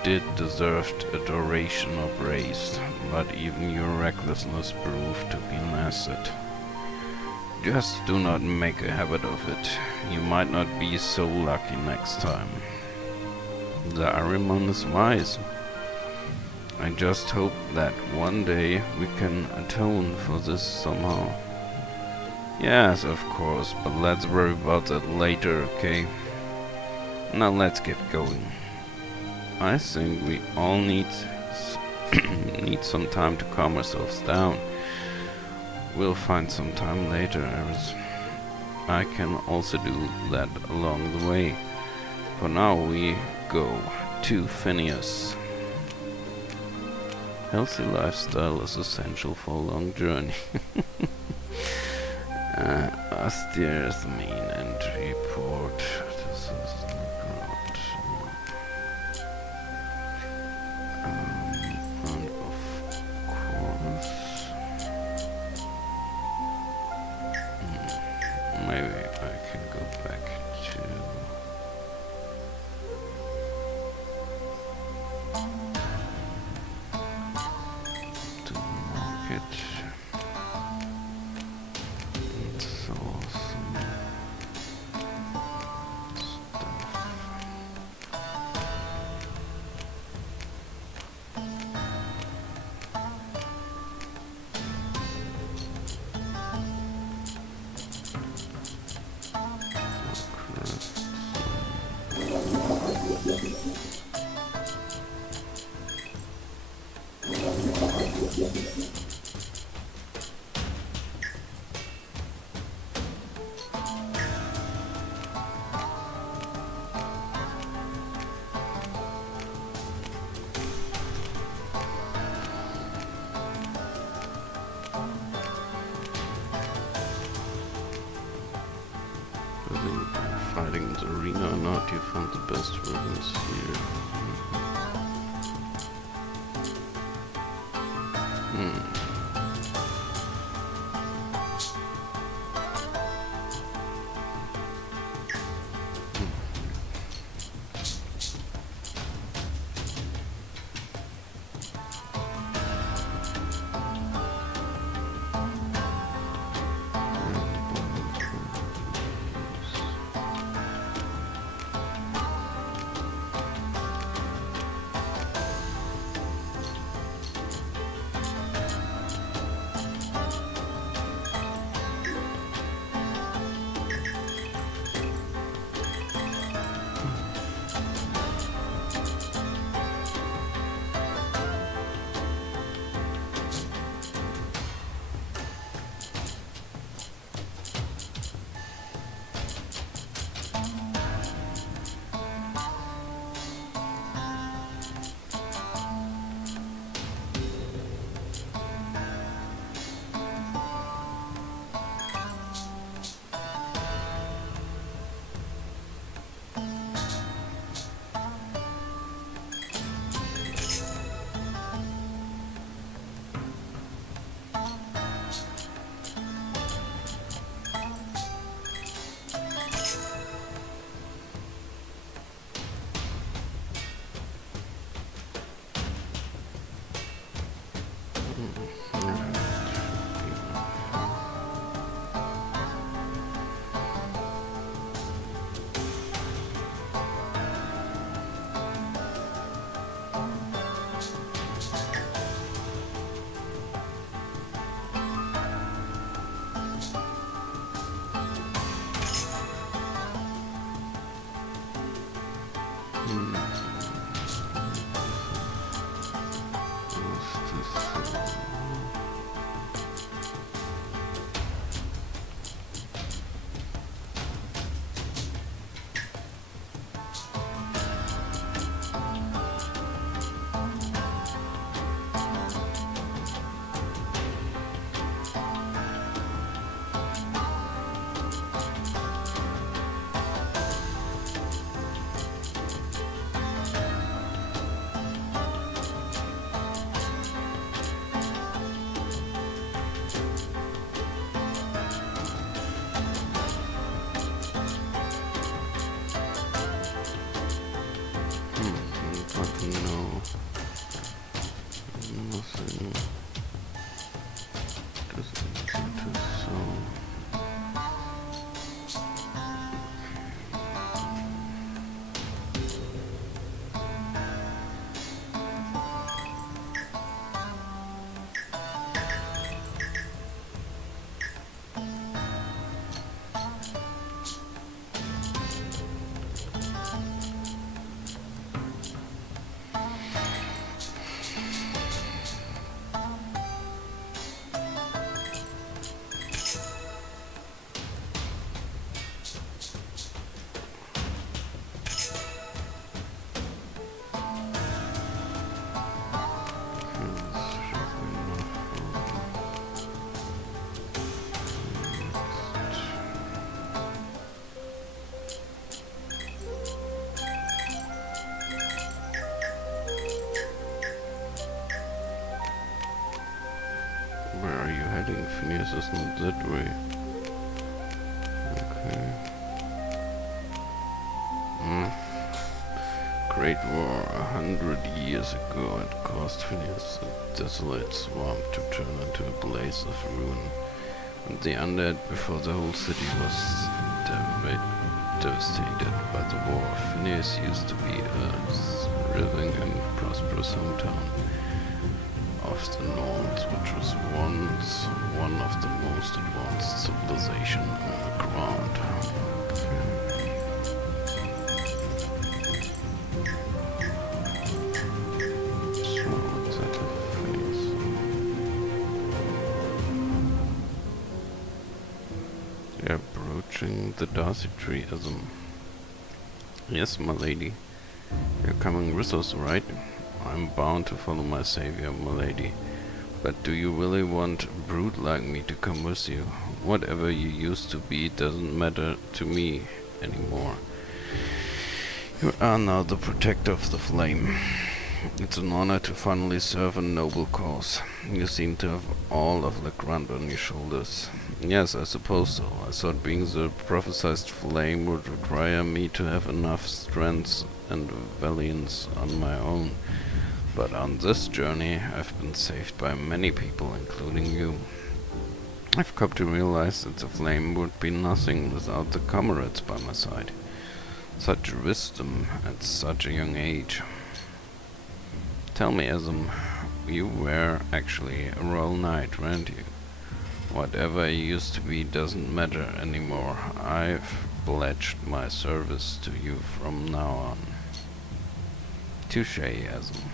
did deserved adoration or praise, but even your recklessness proved to be an asset. Just do not make a habit of it. You might not be so lucky next time. The Ahriman is wise. I just hope that one day we can atone for this somehow. Yes, of course, but let's worry about that later, okay? Now let's get going. I think we all need some time to calm ourselves down. We'll find some time later, Eris. I can also do that along the way. For now we go to Phineas. Healthy lifestyle is essential for a long journey. Austere is the main entry port. This is the ground. And of course, maybe I can go back to the market. Fighting in the arena or not, you found the best weapons here. Where are you heading? Phineas is not that way. Okay. Great War 100 years ago had caused Phineas a desolate swamp to turn into a blaze of ruin. And the undead before the whole city was devastated by the war. Phineas used to be a thriving and prosperous hometown of the North, which was once one of the most advanced civilizations on the ground. So let's set a face. You're approaching the Darcy Tree-ism. Yes, my lady. You're coming with us, right? I'm bound to follow my savior, my lady. But do you really want a brute like me to come with you? Whatever you used to be doesn't matter to me anymore. You are now the protector of the flame. It's an honor to finally serve a noble cause. You seem to have all of the grunt on your shoulders. Yes, I suppose so. I thought being the prophesied flame would require me to have enough strength and valiance on my own. But on this journey, I've been saved by many people, including you. I've come to realize that the flame would be nothing without the comrades by my side. Such wisdom at such a young age. Tell me, Ism, you were actually a royal knight, weren't you? Whatever you used to be doesn't matter anymore. I've pledged my service to you from now on. Touché, Ism.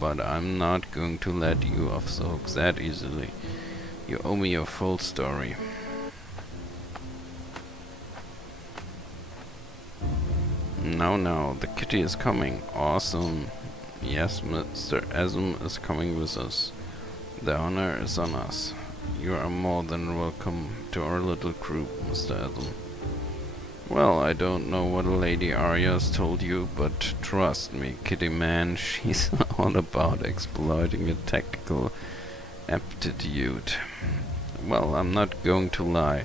But I'm not going to let you off the hook that easily. You owe me your full story. Now, the kitty is coming. Awesome. Yes, Mr. Asm is coming with us. The honor is on us. You are more than welcome to our little group, Mr. Asm. Well, I don't know what Lady Arya's told you, but trust me, kitty man, she's all about exploiting your tactical aptitude. Well, I'm not going to lie.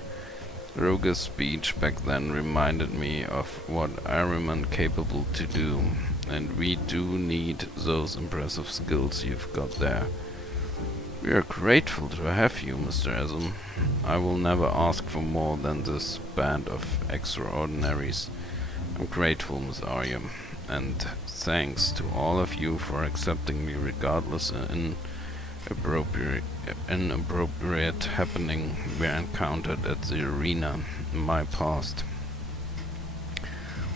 Roger's speech back then reminded me of what I'm capable to do, and we do need those impressive skills you've got there. We are grateful to have you, Mr. Asm. I will never ask for more than this band of extraordinaries. I'm grateful, Miss Arya, and thanks to all of you for accepting me regardless inappropriate happening we encountered at the arena in my past.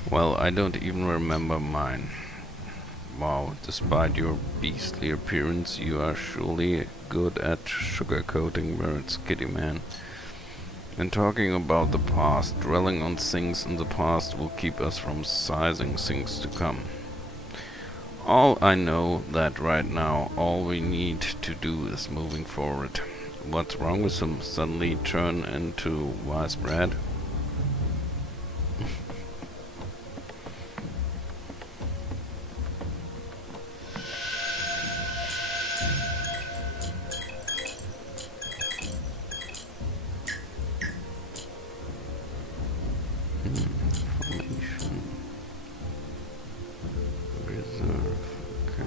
Well, I don't even remember mine. Wow, despite your beastly appearance, you are surely good at sugarcoating words, kitty man. And talking about the past, dwelling on things in the past will keep us from sizing things to come. All I know that right now, all we need to do is moving forward. What's wrong with him? Suddenly turn into wise bread? Formation. Reserve. Okay.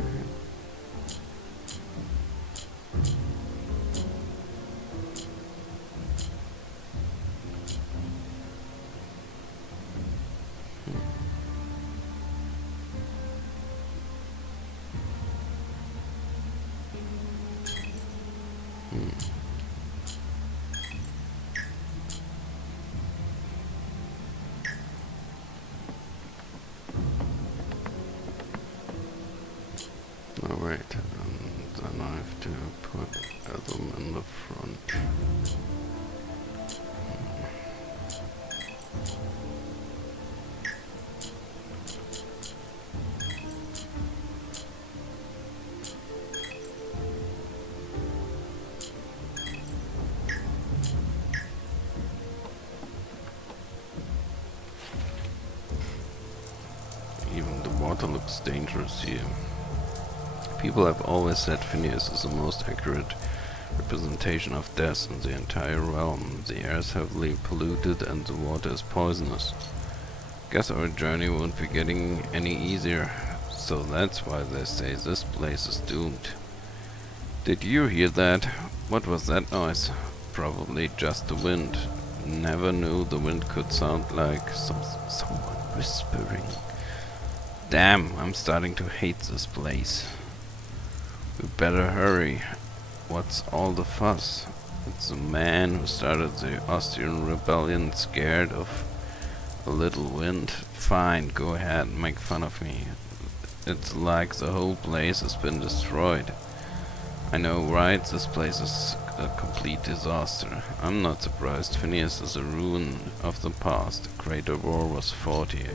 Alright, then I have to put them in the front. Even the water looks dangerous here. People have always said Phineas is the most accurate representation of death in the entire realm. The air is heavily polluted and the water is poisonous. Guess our journey won't be getting any easier. So that's why they say this place is doomed. Did you hear that? What was that noise? Probably just the wind. Never knew the wind could sound like someone whispering. Damn, I'm starting to hate this place. We better hurry. What's all the fuss? It's the man who started the Austrian rebellion, scared of a little wind. Fine, go ahead, make fun of me. It's like the whole place has been destroyed. I know, right? This place is a complete disaster. I'm not surprised. Phineas is a ruin of the past. A greater war was fought here.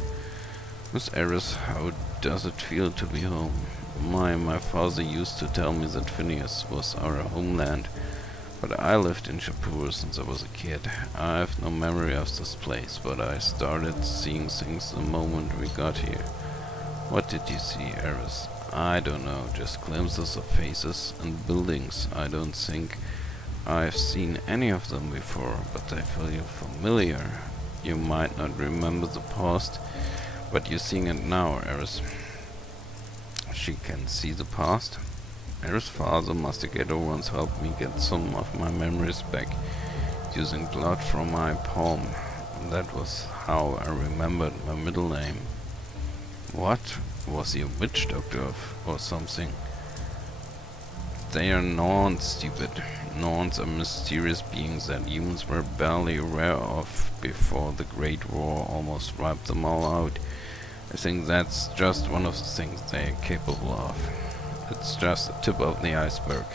Miss Eris, how does it feel to be home? My father used to tell me that Phineas was our homeland, but I lived in Shapur since I was a kid. I have no memory of this place, but I started seeing things the moment we got here. What did you see, Eris? I don't know, just glimpses of faces and buildings. I don't think I've seen any of them before, but they feel familiar. You might not remember the past, but you're seeing it now, Eris. She can see the past? Eris' father, Mastigator, once helped me get some of my memories back, using blood from my palm. That was how I remembered my middle name. What? Was he a witch doctor or something? They are Norns, stupid. Norns are mysterious beings that humans were barely aware of before the Great War almost wiped them all out. I think that's just one of the things they're capable of. It's just the tip of the iceberg.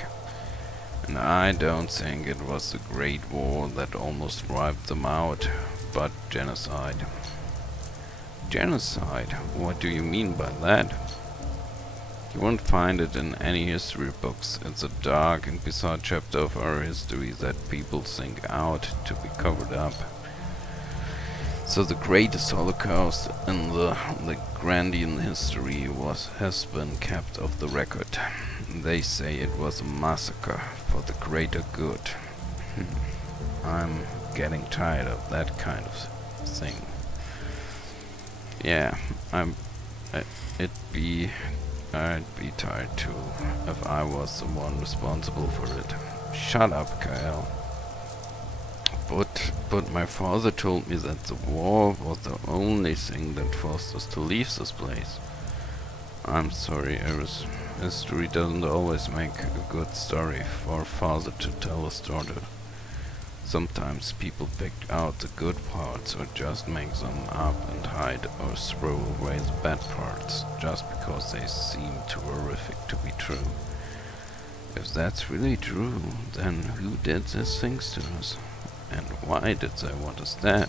And I don't think it was the Great War that almost wiped them out, but genocide. Genocide? What do you mean by that? You won't find it in any history books. It's a dark and bizarre chapter of our history that people think out to be covered up. So the greatest Holocaust in the Grandian history has been kept off the record. They say it was a massacre for the greater good. I'm getting tired of that kind of thing. Yeah, I'd be tired too if I was the one responsible for it. Shut up, Kyle. But my father told me that the war was the only thing that forced us to leave this place. I'm sorry, Eris. History doesn't always make a good story for a father to tell his daughter. Sometimes people pick out the good parts or just make them up and hide or throw away the bad parts just because they seem too horrific to be true. If that's really true, then who did these things to us? And why did they want us dead?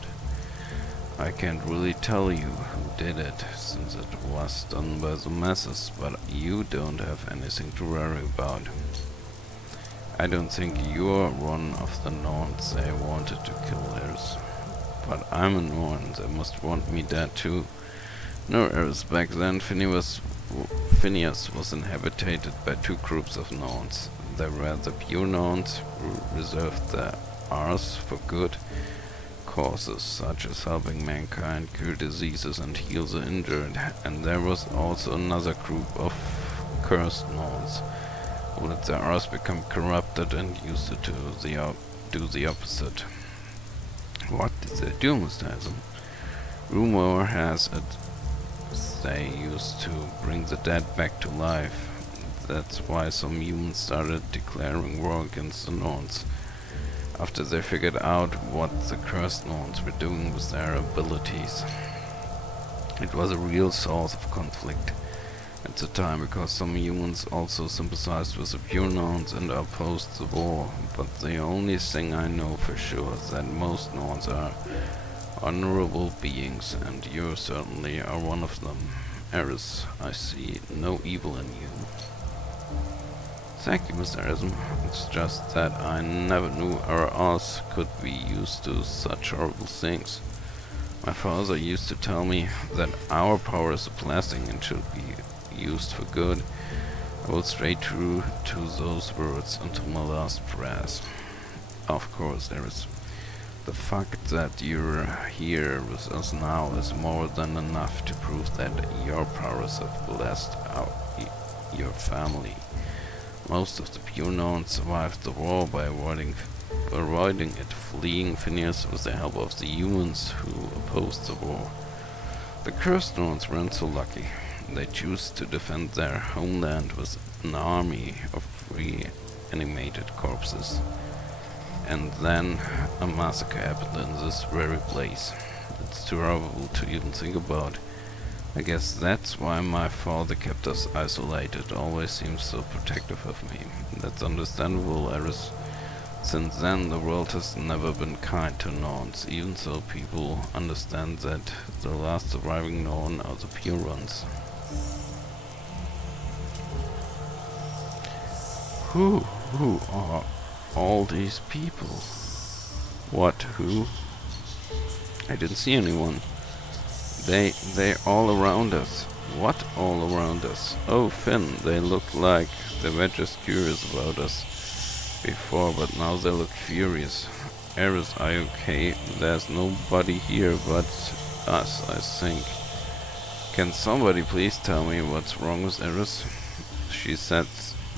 I can't really tell you who did it, since it was done by the masses, but you don't have anything to worry about. I don't think you're one of the Norns they wanted to kill, Eris. But I'm a Norn, they must want me dead too. No, Eris, back then Phineas was inhabited by two groups of Norns. There were the pure Norns, who reserved their Rs for good causes, such as helping mankind cure diseases and heal the injured, and there was also another group of cursed Norns, who let their Rs become corrupted and used it to do the opposite. What did they do, Mr. Hasm? Rumor has it they used to bring the dead back to life. That's why some humans started declaring war against the Norns, after they figured out what the cursed Norns were doing with their abilities. It was a real source of conflict at the time, because some humans also sympathized with the pure Norns and opposed the war, but the only thing I know for sure is that most Norns are honorable beings, and you certainly are one of them. Eris, I see no evil in you. Thank you, Mr. Hasm. It's just that I never knew our Rs could be used to such horrible things. My father used to tell me that our power is a blessing and should be used for good, I will stay true to those words until my last breath. Of course, there is the fact that you're here with us now is more than enough to prove that your powers have blessed your family. Most of the pure known survived the war by avoiding it, fleeing Phineas with the help of the humans who opposed the war. The cursed ones weren't so lucky. They chose to defend their homeland with an army of reanimated corpses. And then a massacre happened in this very place. It's too horrible to even think about. I guess that's why my father kept us isolated, always seems so protective of me. That's understandable, Eris. Since then, the world has never been kind to Norns, even so people understand that the last surviving Norn are the pure ones. Who are all these people? What, who? I didn't see anyone. They're all around us. What all around us? Oh, Finn, they look like they were just curious about us before, but now they look furious. Eris, are you okay? There's nobody here but us, I think. Can somebody please tell me what's wrong with Eris? She said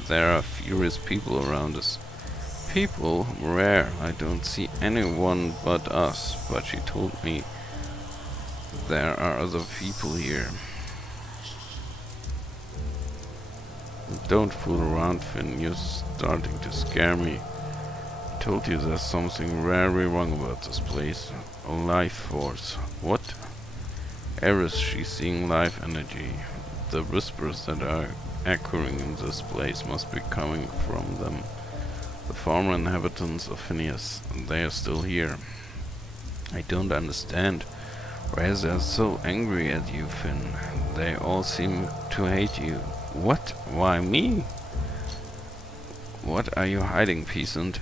there are furious people around us. People? Where? I don't see anyone but us, but she told me there are other people here. Don't fool around, Finn. You're starting to scare me. I told you there's something very wrong about this place. A life force. What? Eris, she's seeing life energy. The whispers that are echoing in this place must be coming from them. The former inhabitants of Phineas. They are still here. I don't understand. Why is they so angry at you, Finn? They all seem to hate you. What? Why me? What are you hiding, peasant?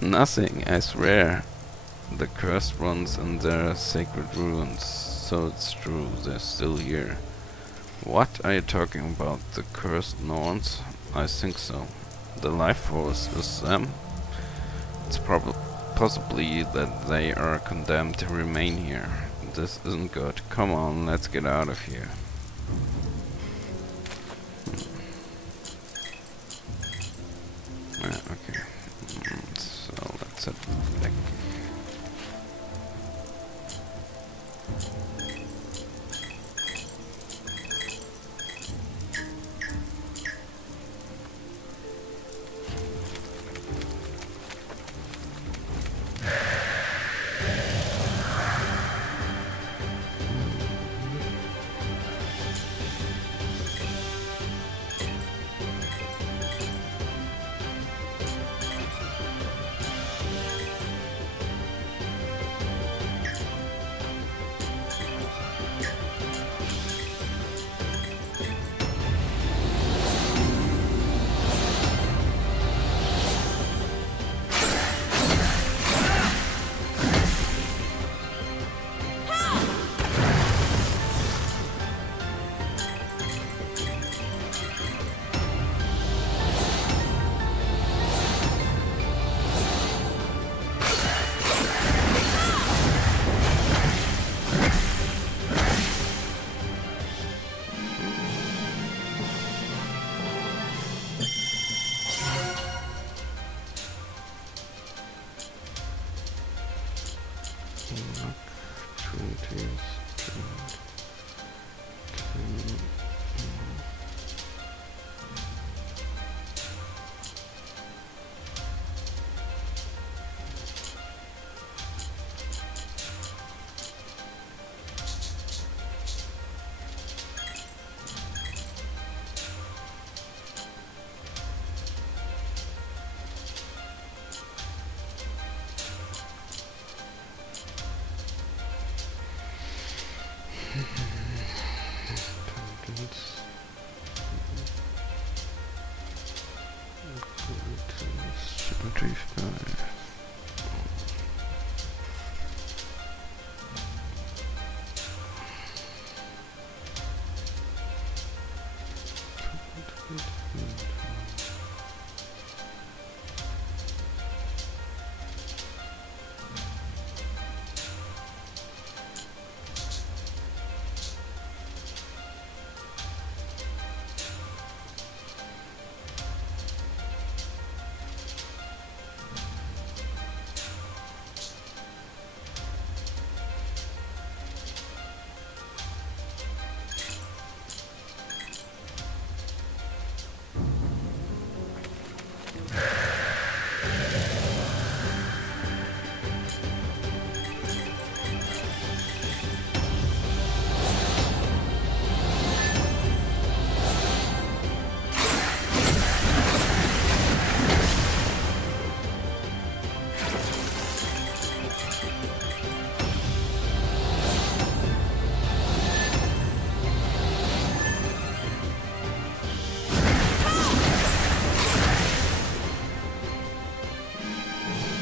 Nothing, I swear. The cursed ones and their sacred ruins. So it's true, they're still here. What are you talking about? The cursed Norns? I think so. The life force is them? It's possibly that they are condemned to remain here. This isn't good. Come on, let's get out of here. Okay. So let's head back.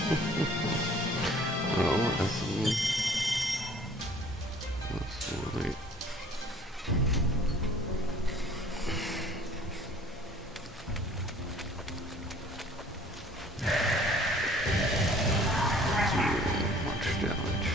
Well, that's really too much damage.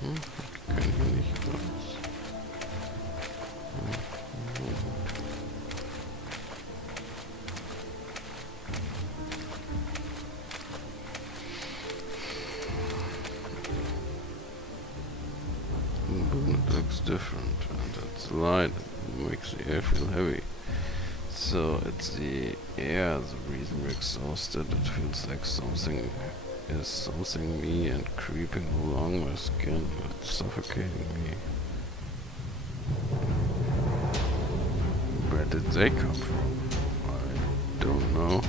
Hm, kann hier nicht raus. It looks different, and it's light. It makes the air feel heavy. So it's the air, the reason we're exhausted. It feels like something is something me and creeping along my skin. It's suffocating me. Where did they come from? I don't know.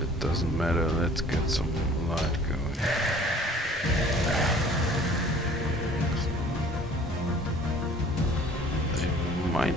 It doesn't matter. Let's get some light going. They might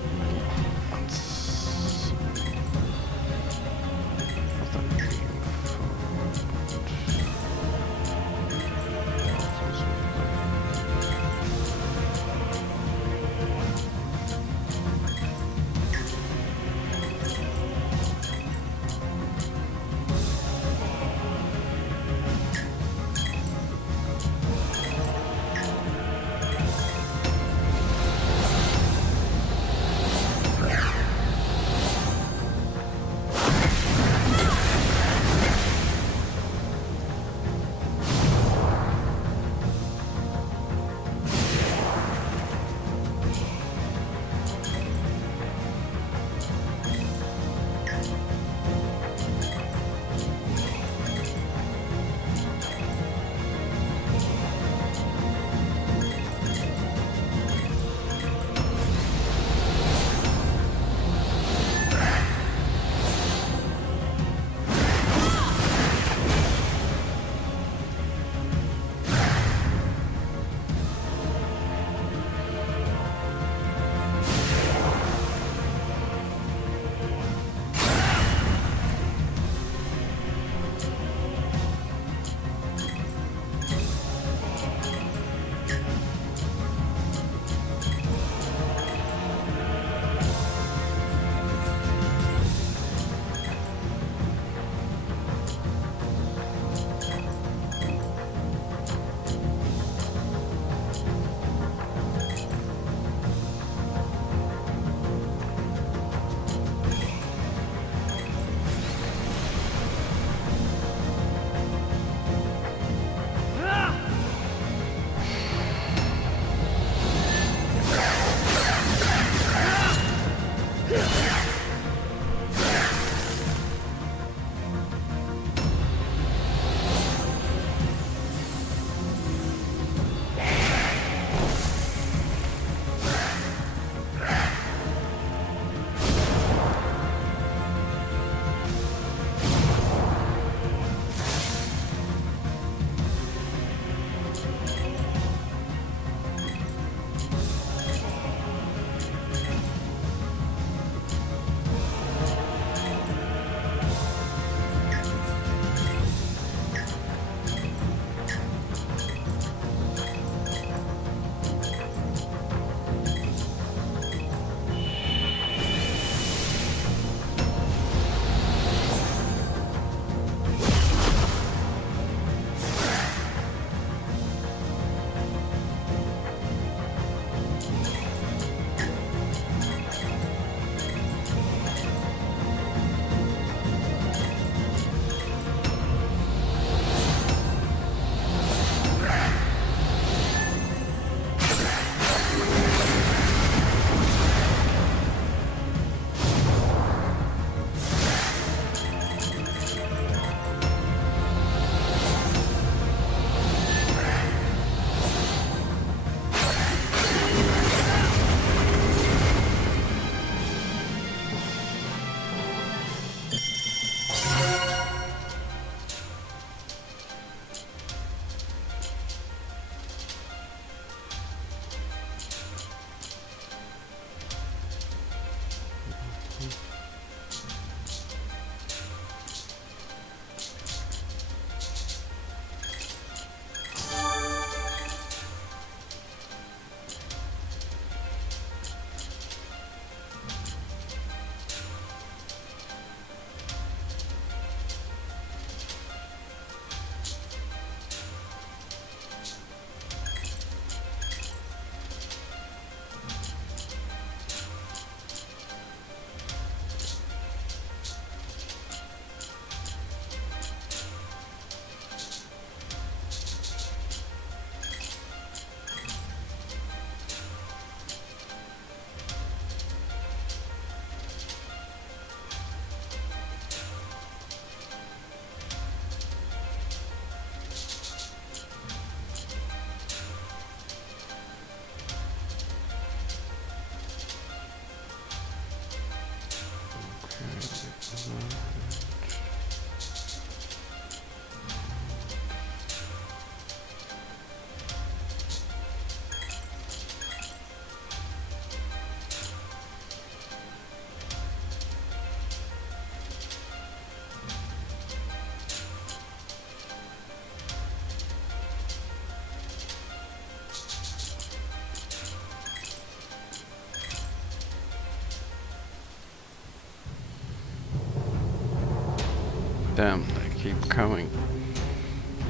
Damn, they keep coming.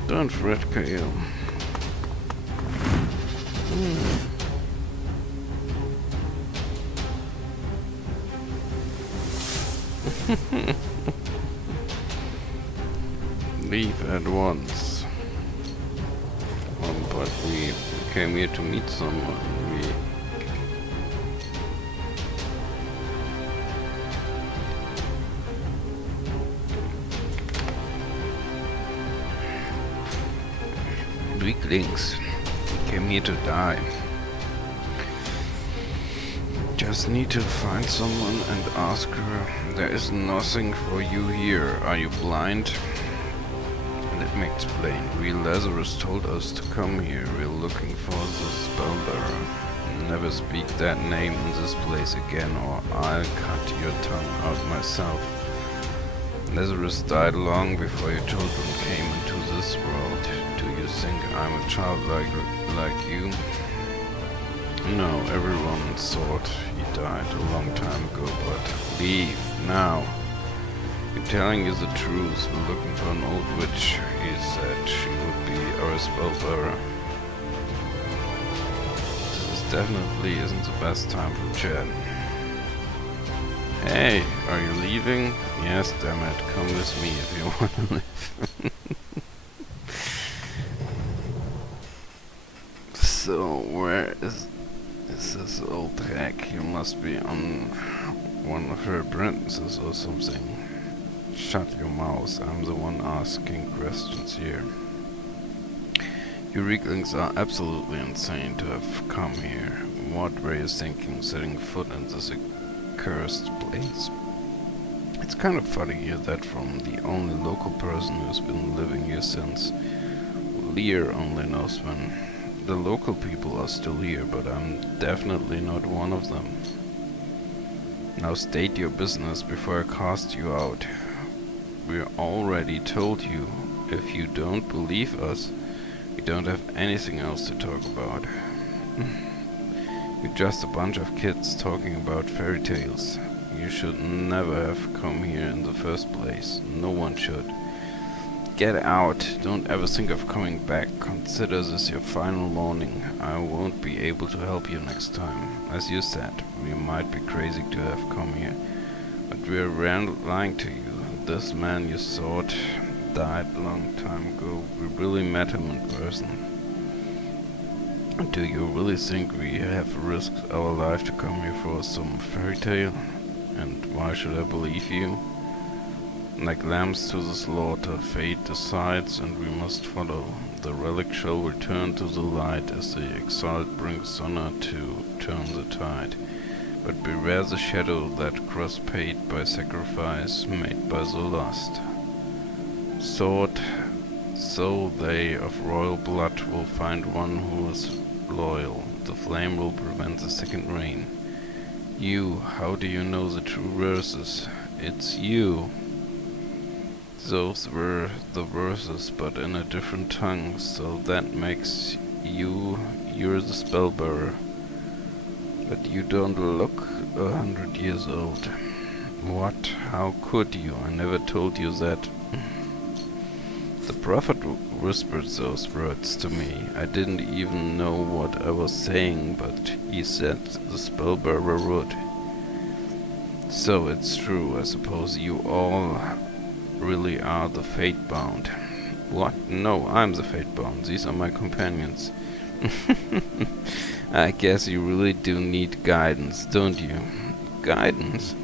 Don't fret, Kale. Leave at once. But we came here to meet someone. Weaklings. We came here to die. Just need to find someone and ask her. There is nothing for you here. Are you blind? Let me explain. Real Lazarus told us to come here. We're looking for the spellbearer. Never speak that name in this place again or I'll cut your tongue out myself. Lazarus died long before your children came into this world. Do you think I'm a child like you? No, everyone thought he died a long time ago, but leave now. We're telling you the truth. We're looking for an old witch. He said she would be our spellbearer. This definitely isn't the best time for chat. Hey, are you leaving? Yes, damn it. Come with me if you want to live. So, where is this old hack? You must be on one of her apprentices or something. Shut your mouth. I'm the one asking questions here. You weaklings are absolutely insane to have come here. What were you thinking setting foot in this cursed place? It's kind of funny to hear that from the only local person who's been living here since. Lear only knows when. The local people are still here, but I'm definitely not one of them. Now state your business before I cast you out. We already told you. If you don't believe us, we don't have anything else to talk about. You're just a bunch of kids talking about fairy tales. You should never have come here in the first place. No one should. Get out. Don't ever think of coming back. Consider this your final warning. I won't be able to help you next time. As you said, we might be crazy to have come here, but we're lying to you. This man you thought died a long time ago. We really met him in person. Do you really think we have risked our life to come here for some fairy tale? And why should I believe you? Like lambs to the slaughter, fate decides and we must follow. The relic shall return to the light as the exiled brings honor to turn the tide. But beware the shadow that cross paid by sacrifice made by the lost. Sword, so they of royal blood will find one who is loyal. The flame will prevent the second rain. You, how do you know the true verses? It's you. Those were the verses, but in a different tongue, so that makes you're the spellbearer. But you don't look 100 years old. What? How could you? I never told you that. The prophet whispered those words to me. I didn't even know what I was saying, but he said the spellbearer would. So it's true, I suppose you all really are the fate-bound. What? No, I'm the fate-bound. These are my companions. I guess you really do need guidance, don't you? Guidance?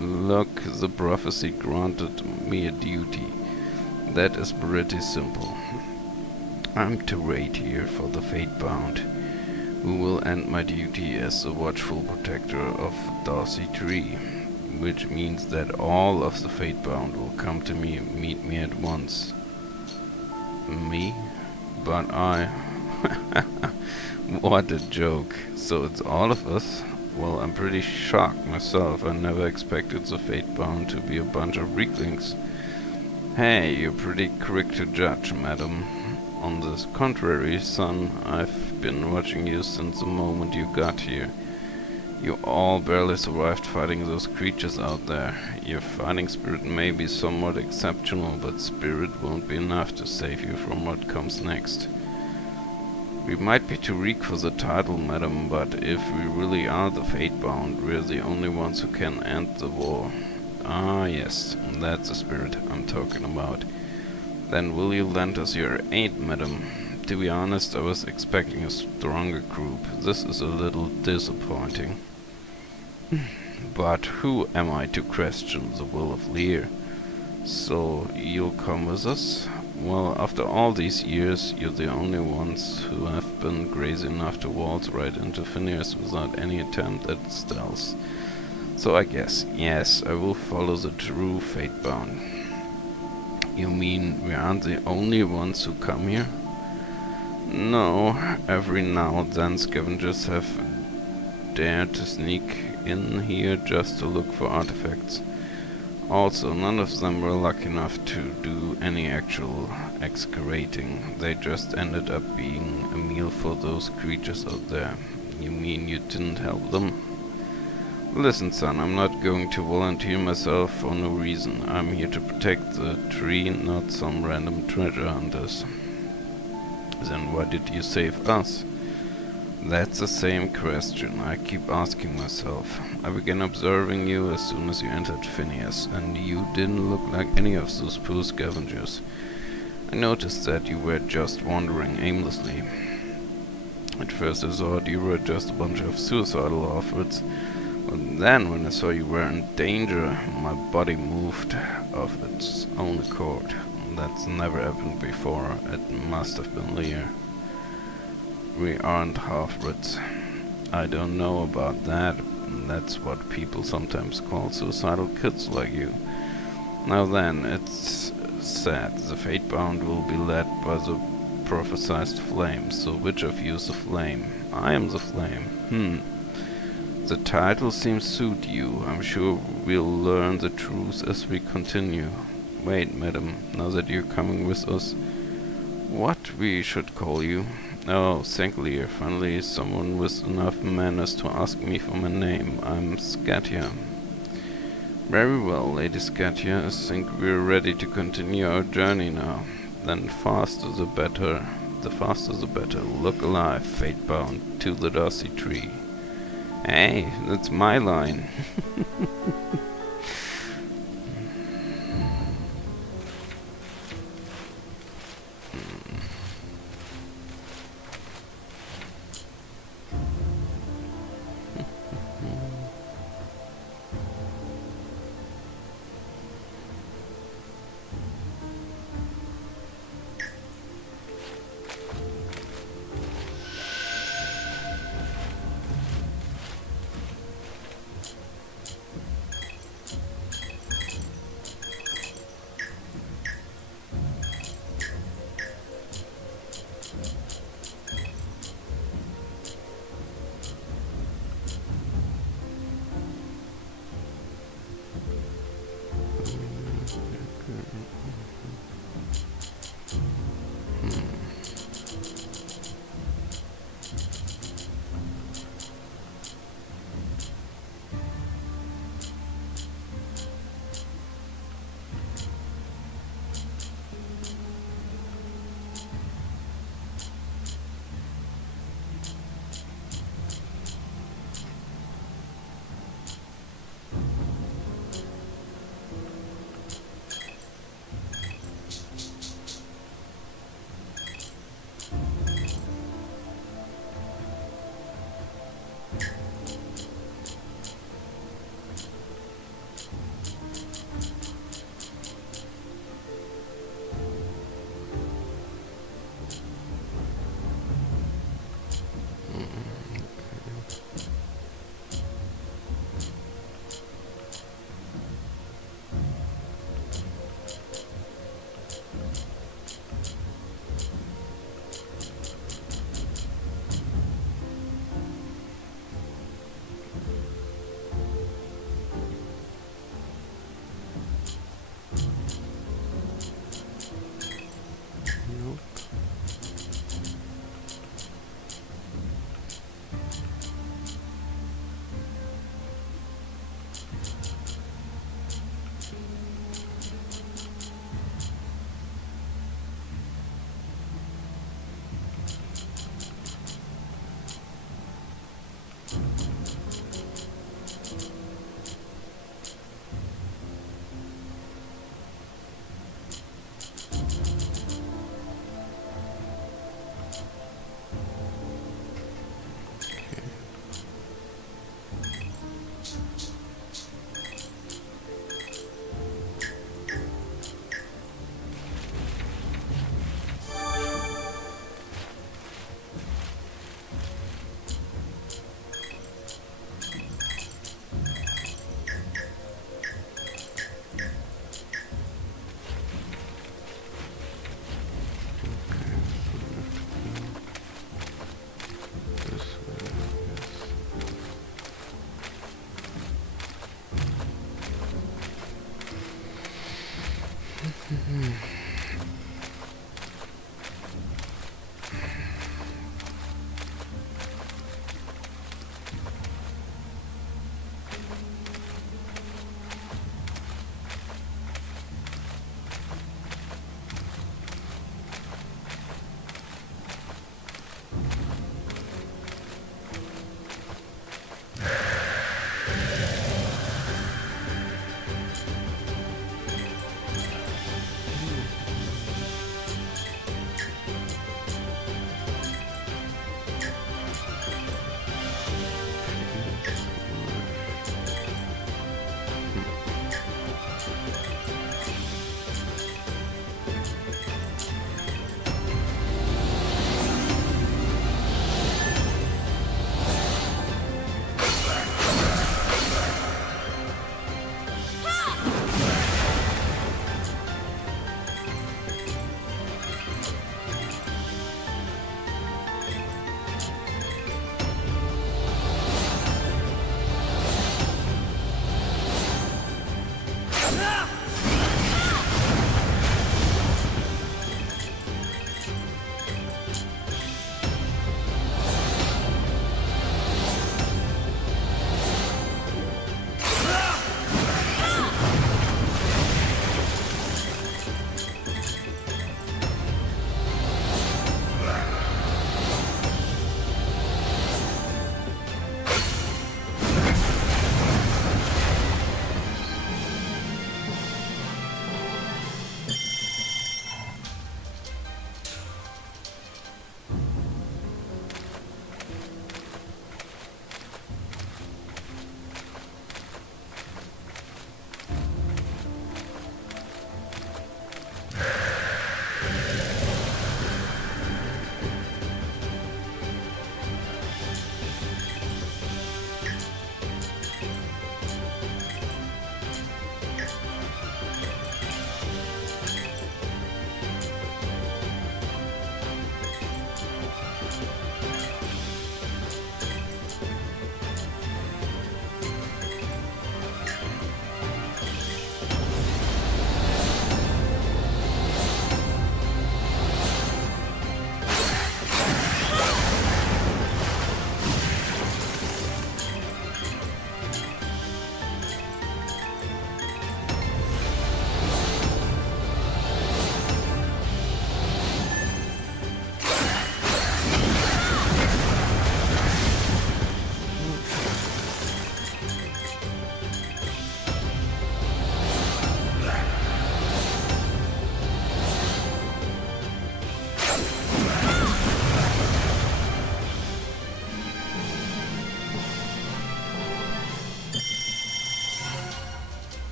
Look, the prophecy granted me a duty. That is pretty simple. I'm to wait here for the fate-bound, who will end my duty as the watchful protector of Darcy Tree. which means that all of the Fatebound will come to meet me at once. Me? But I... What a joke. So it's all of us? Well, I'm pretty shocked myself. I never expected the Fatebound to be a bunch of weaklings. Hey, you're pretty quick to judge, madam. On the contrary, son, I've been watching you since the moment you got here. You all barely survived fighting those creatures out there. Your fighting spirit may be somewhat exceptional, but spirit won't be enough to save you from what comes next. We might be too weak for the title, madam, but if we really are the Fatebound, we're the only ones who can end the war. Ah, yes, that's the spirit I'm talking about. Then will you lend us your aid, madam? To be honest, I was expecting a stronger group. This is a little disappointing. But who am I to question the will of Lear? So, you'll come with us? Well, after all these years, you're the only ones who have been crazy enough to waltz right into Phineas without any attempt at stealth. So I guess, yes, I will follow the true Fatebound. You mean we aren't the only ones who come here? No, every now and then scavengers have dared to sneak in here just to look for artifacts. Also, none of them were lucky enough to do any actual excavating. They just ended up being a meal for those creatures out there. You mean you didn't help them? Listen, son, I'm not going to volunteer myself for no reason. I'm here to protect the tree, not some random treasure hunters. Then why did you save us? That's the same question I keep asking myself. I began observing you as soon as you entered Phineas, and you didn't look like any of those poor scavengers. I noticed that you were just wandering aimlessly. At first I thought you were just a bunch of suicidal orphans, but then when I saw you were in danger, my body moved of its own accord. That's never happened before. It must have been Lear. We aren't half-wits. I don't know about that. That's what people sometimes call suicidal kids like you. Now then, it's said the Fatebound will be led by the prophesied flame. So which of you is the flame? I am the flame. The title seems to suit you. I'm sure we'll learn the truth as we continue. Wait, madam, now that you're coming with us, what we should call you? Oh, thank Lear. Finally, someone with enough manners to ask me for my name. I'm Scatia. Very well, Lady Scatia. I think we're ready to continue our journey now. Then faster the better. The faster the better. Look alive, Fatebound, to the Darcy tree. Hey, that's my line.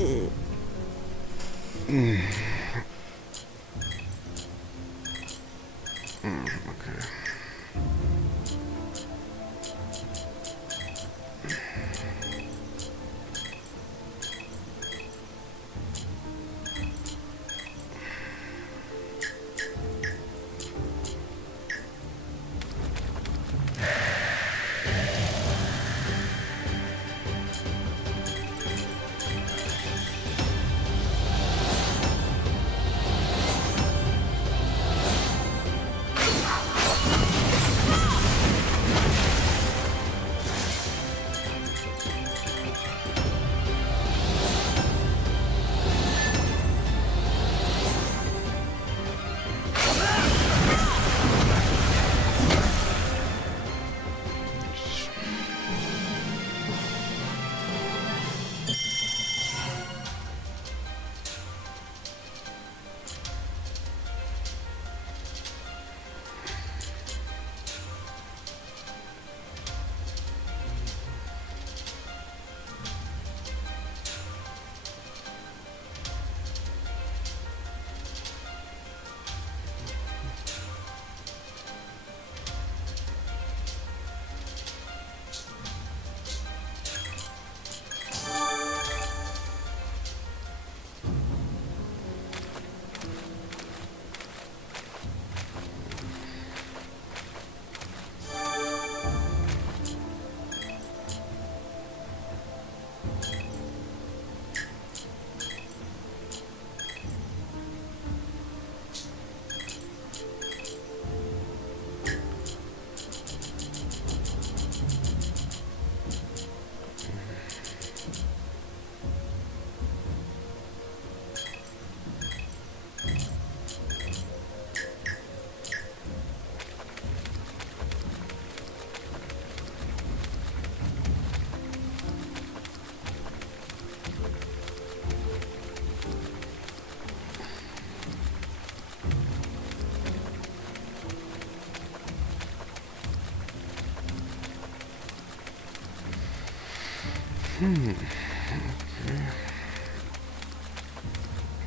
Okay. Okay.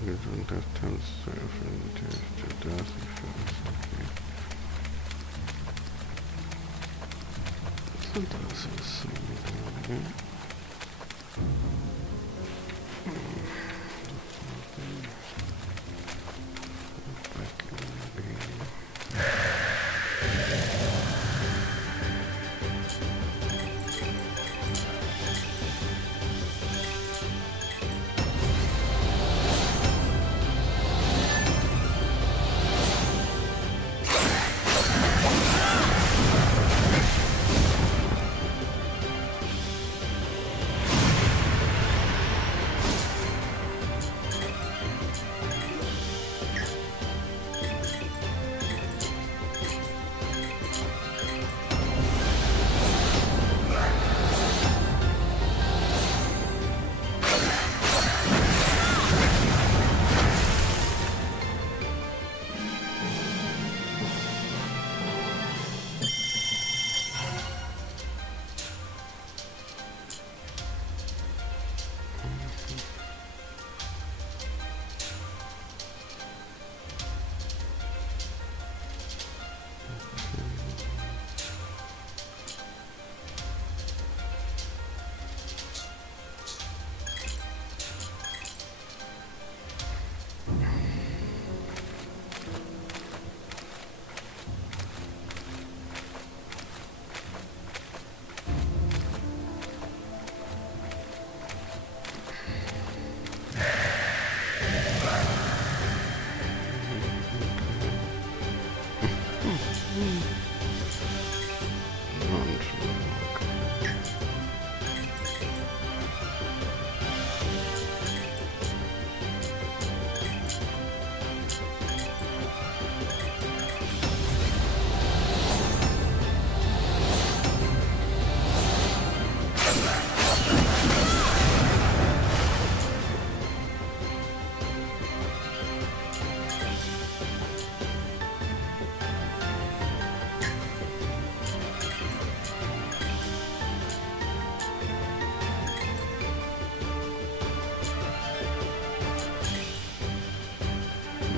Using death tends to death effects. Okay. Synthesis. Back in the game.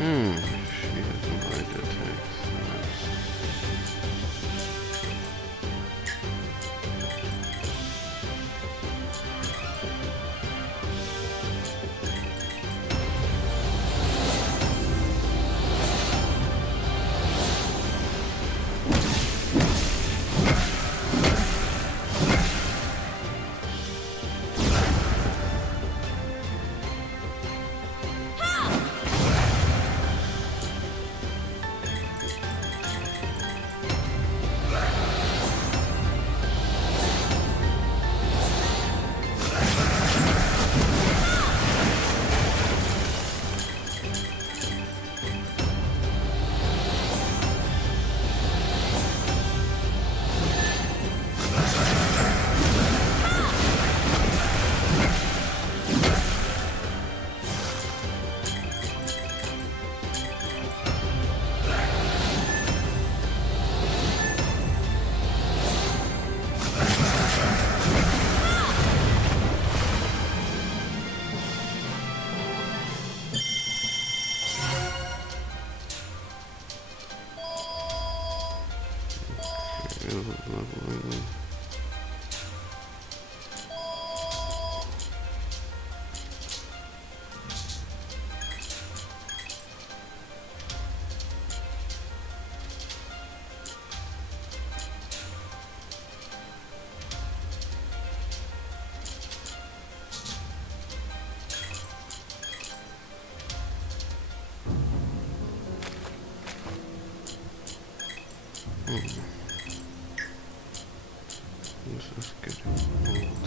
She has light attacks. Nice. Leveling. This is getting old.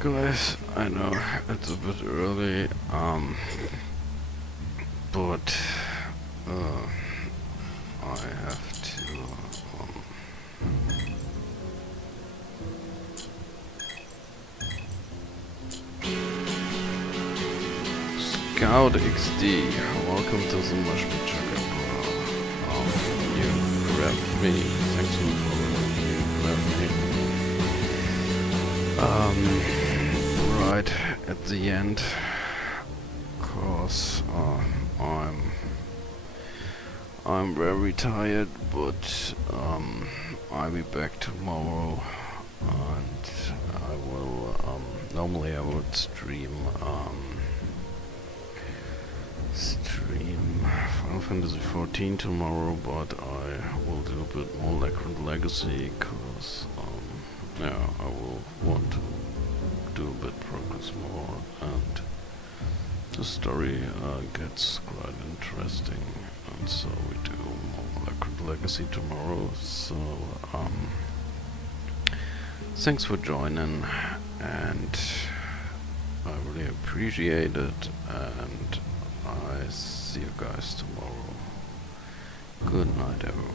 Guys, I know it's a bit early, but I have to Scout XD. Welcome to the Mush Chugga. You grabbed me. Thanks for following. You grabbed me. Right at the end, cause I'm very tired, but I'll be back tomorrow, and I will normally I would stream Final Fantasy 14 tomorrow, but I will do a bit more Legacy, cause yeah, I will want to do a bit progress more, and the story gets quite interesting, and so we do more Legacy tomorrow. So thanks for joining, and I really appreciate it, and I see you guys tomorrow. Good night, everyone.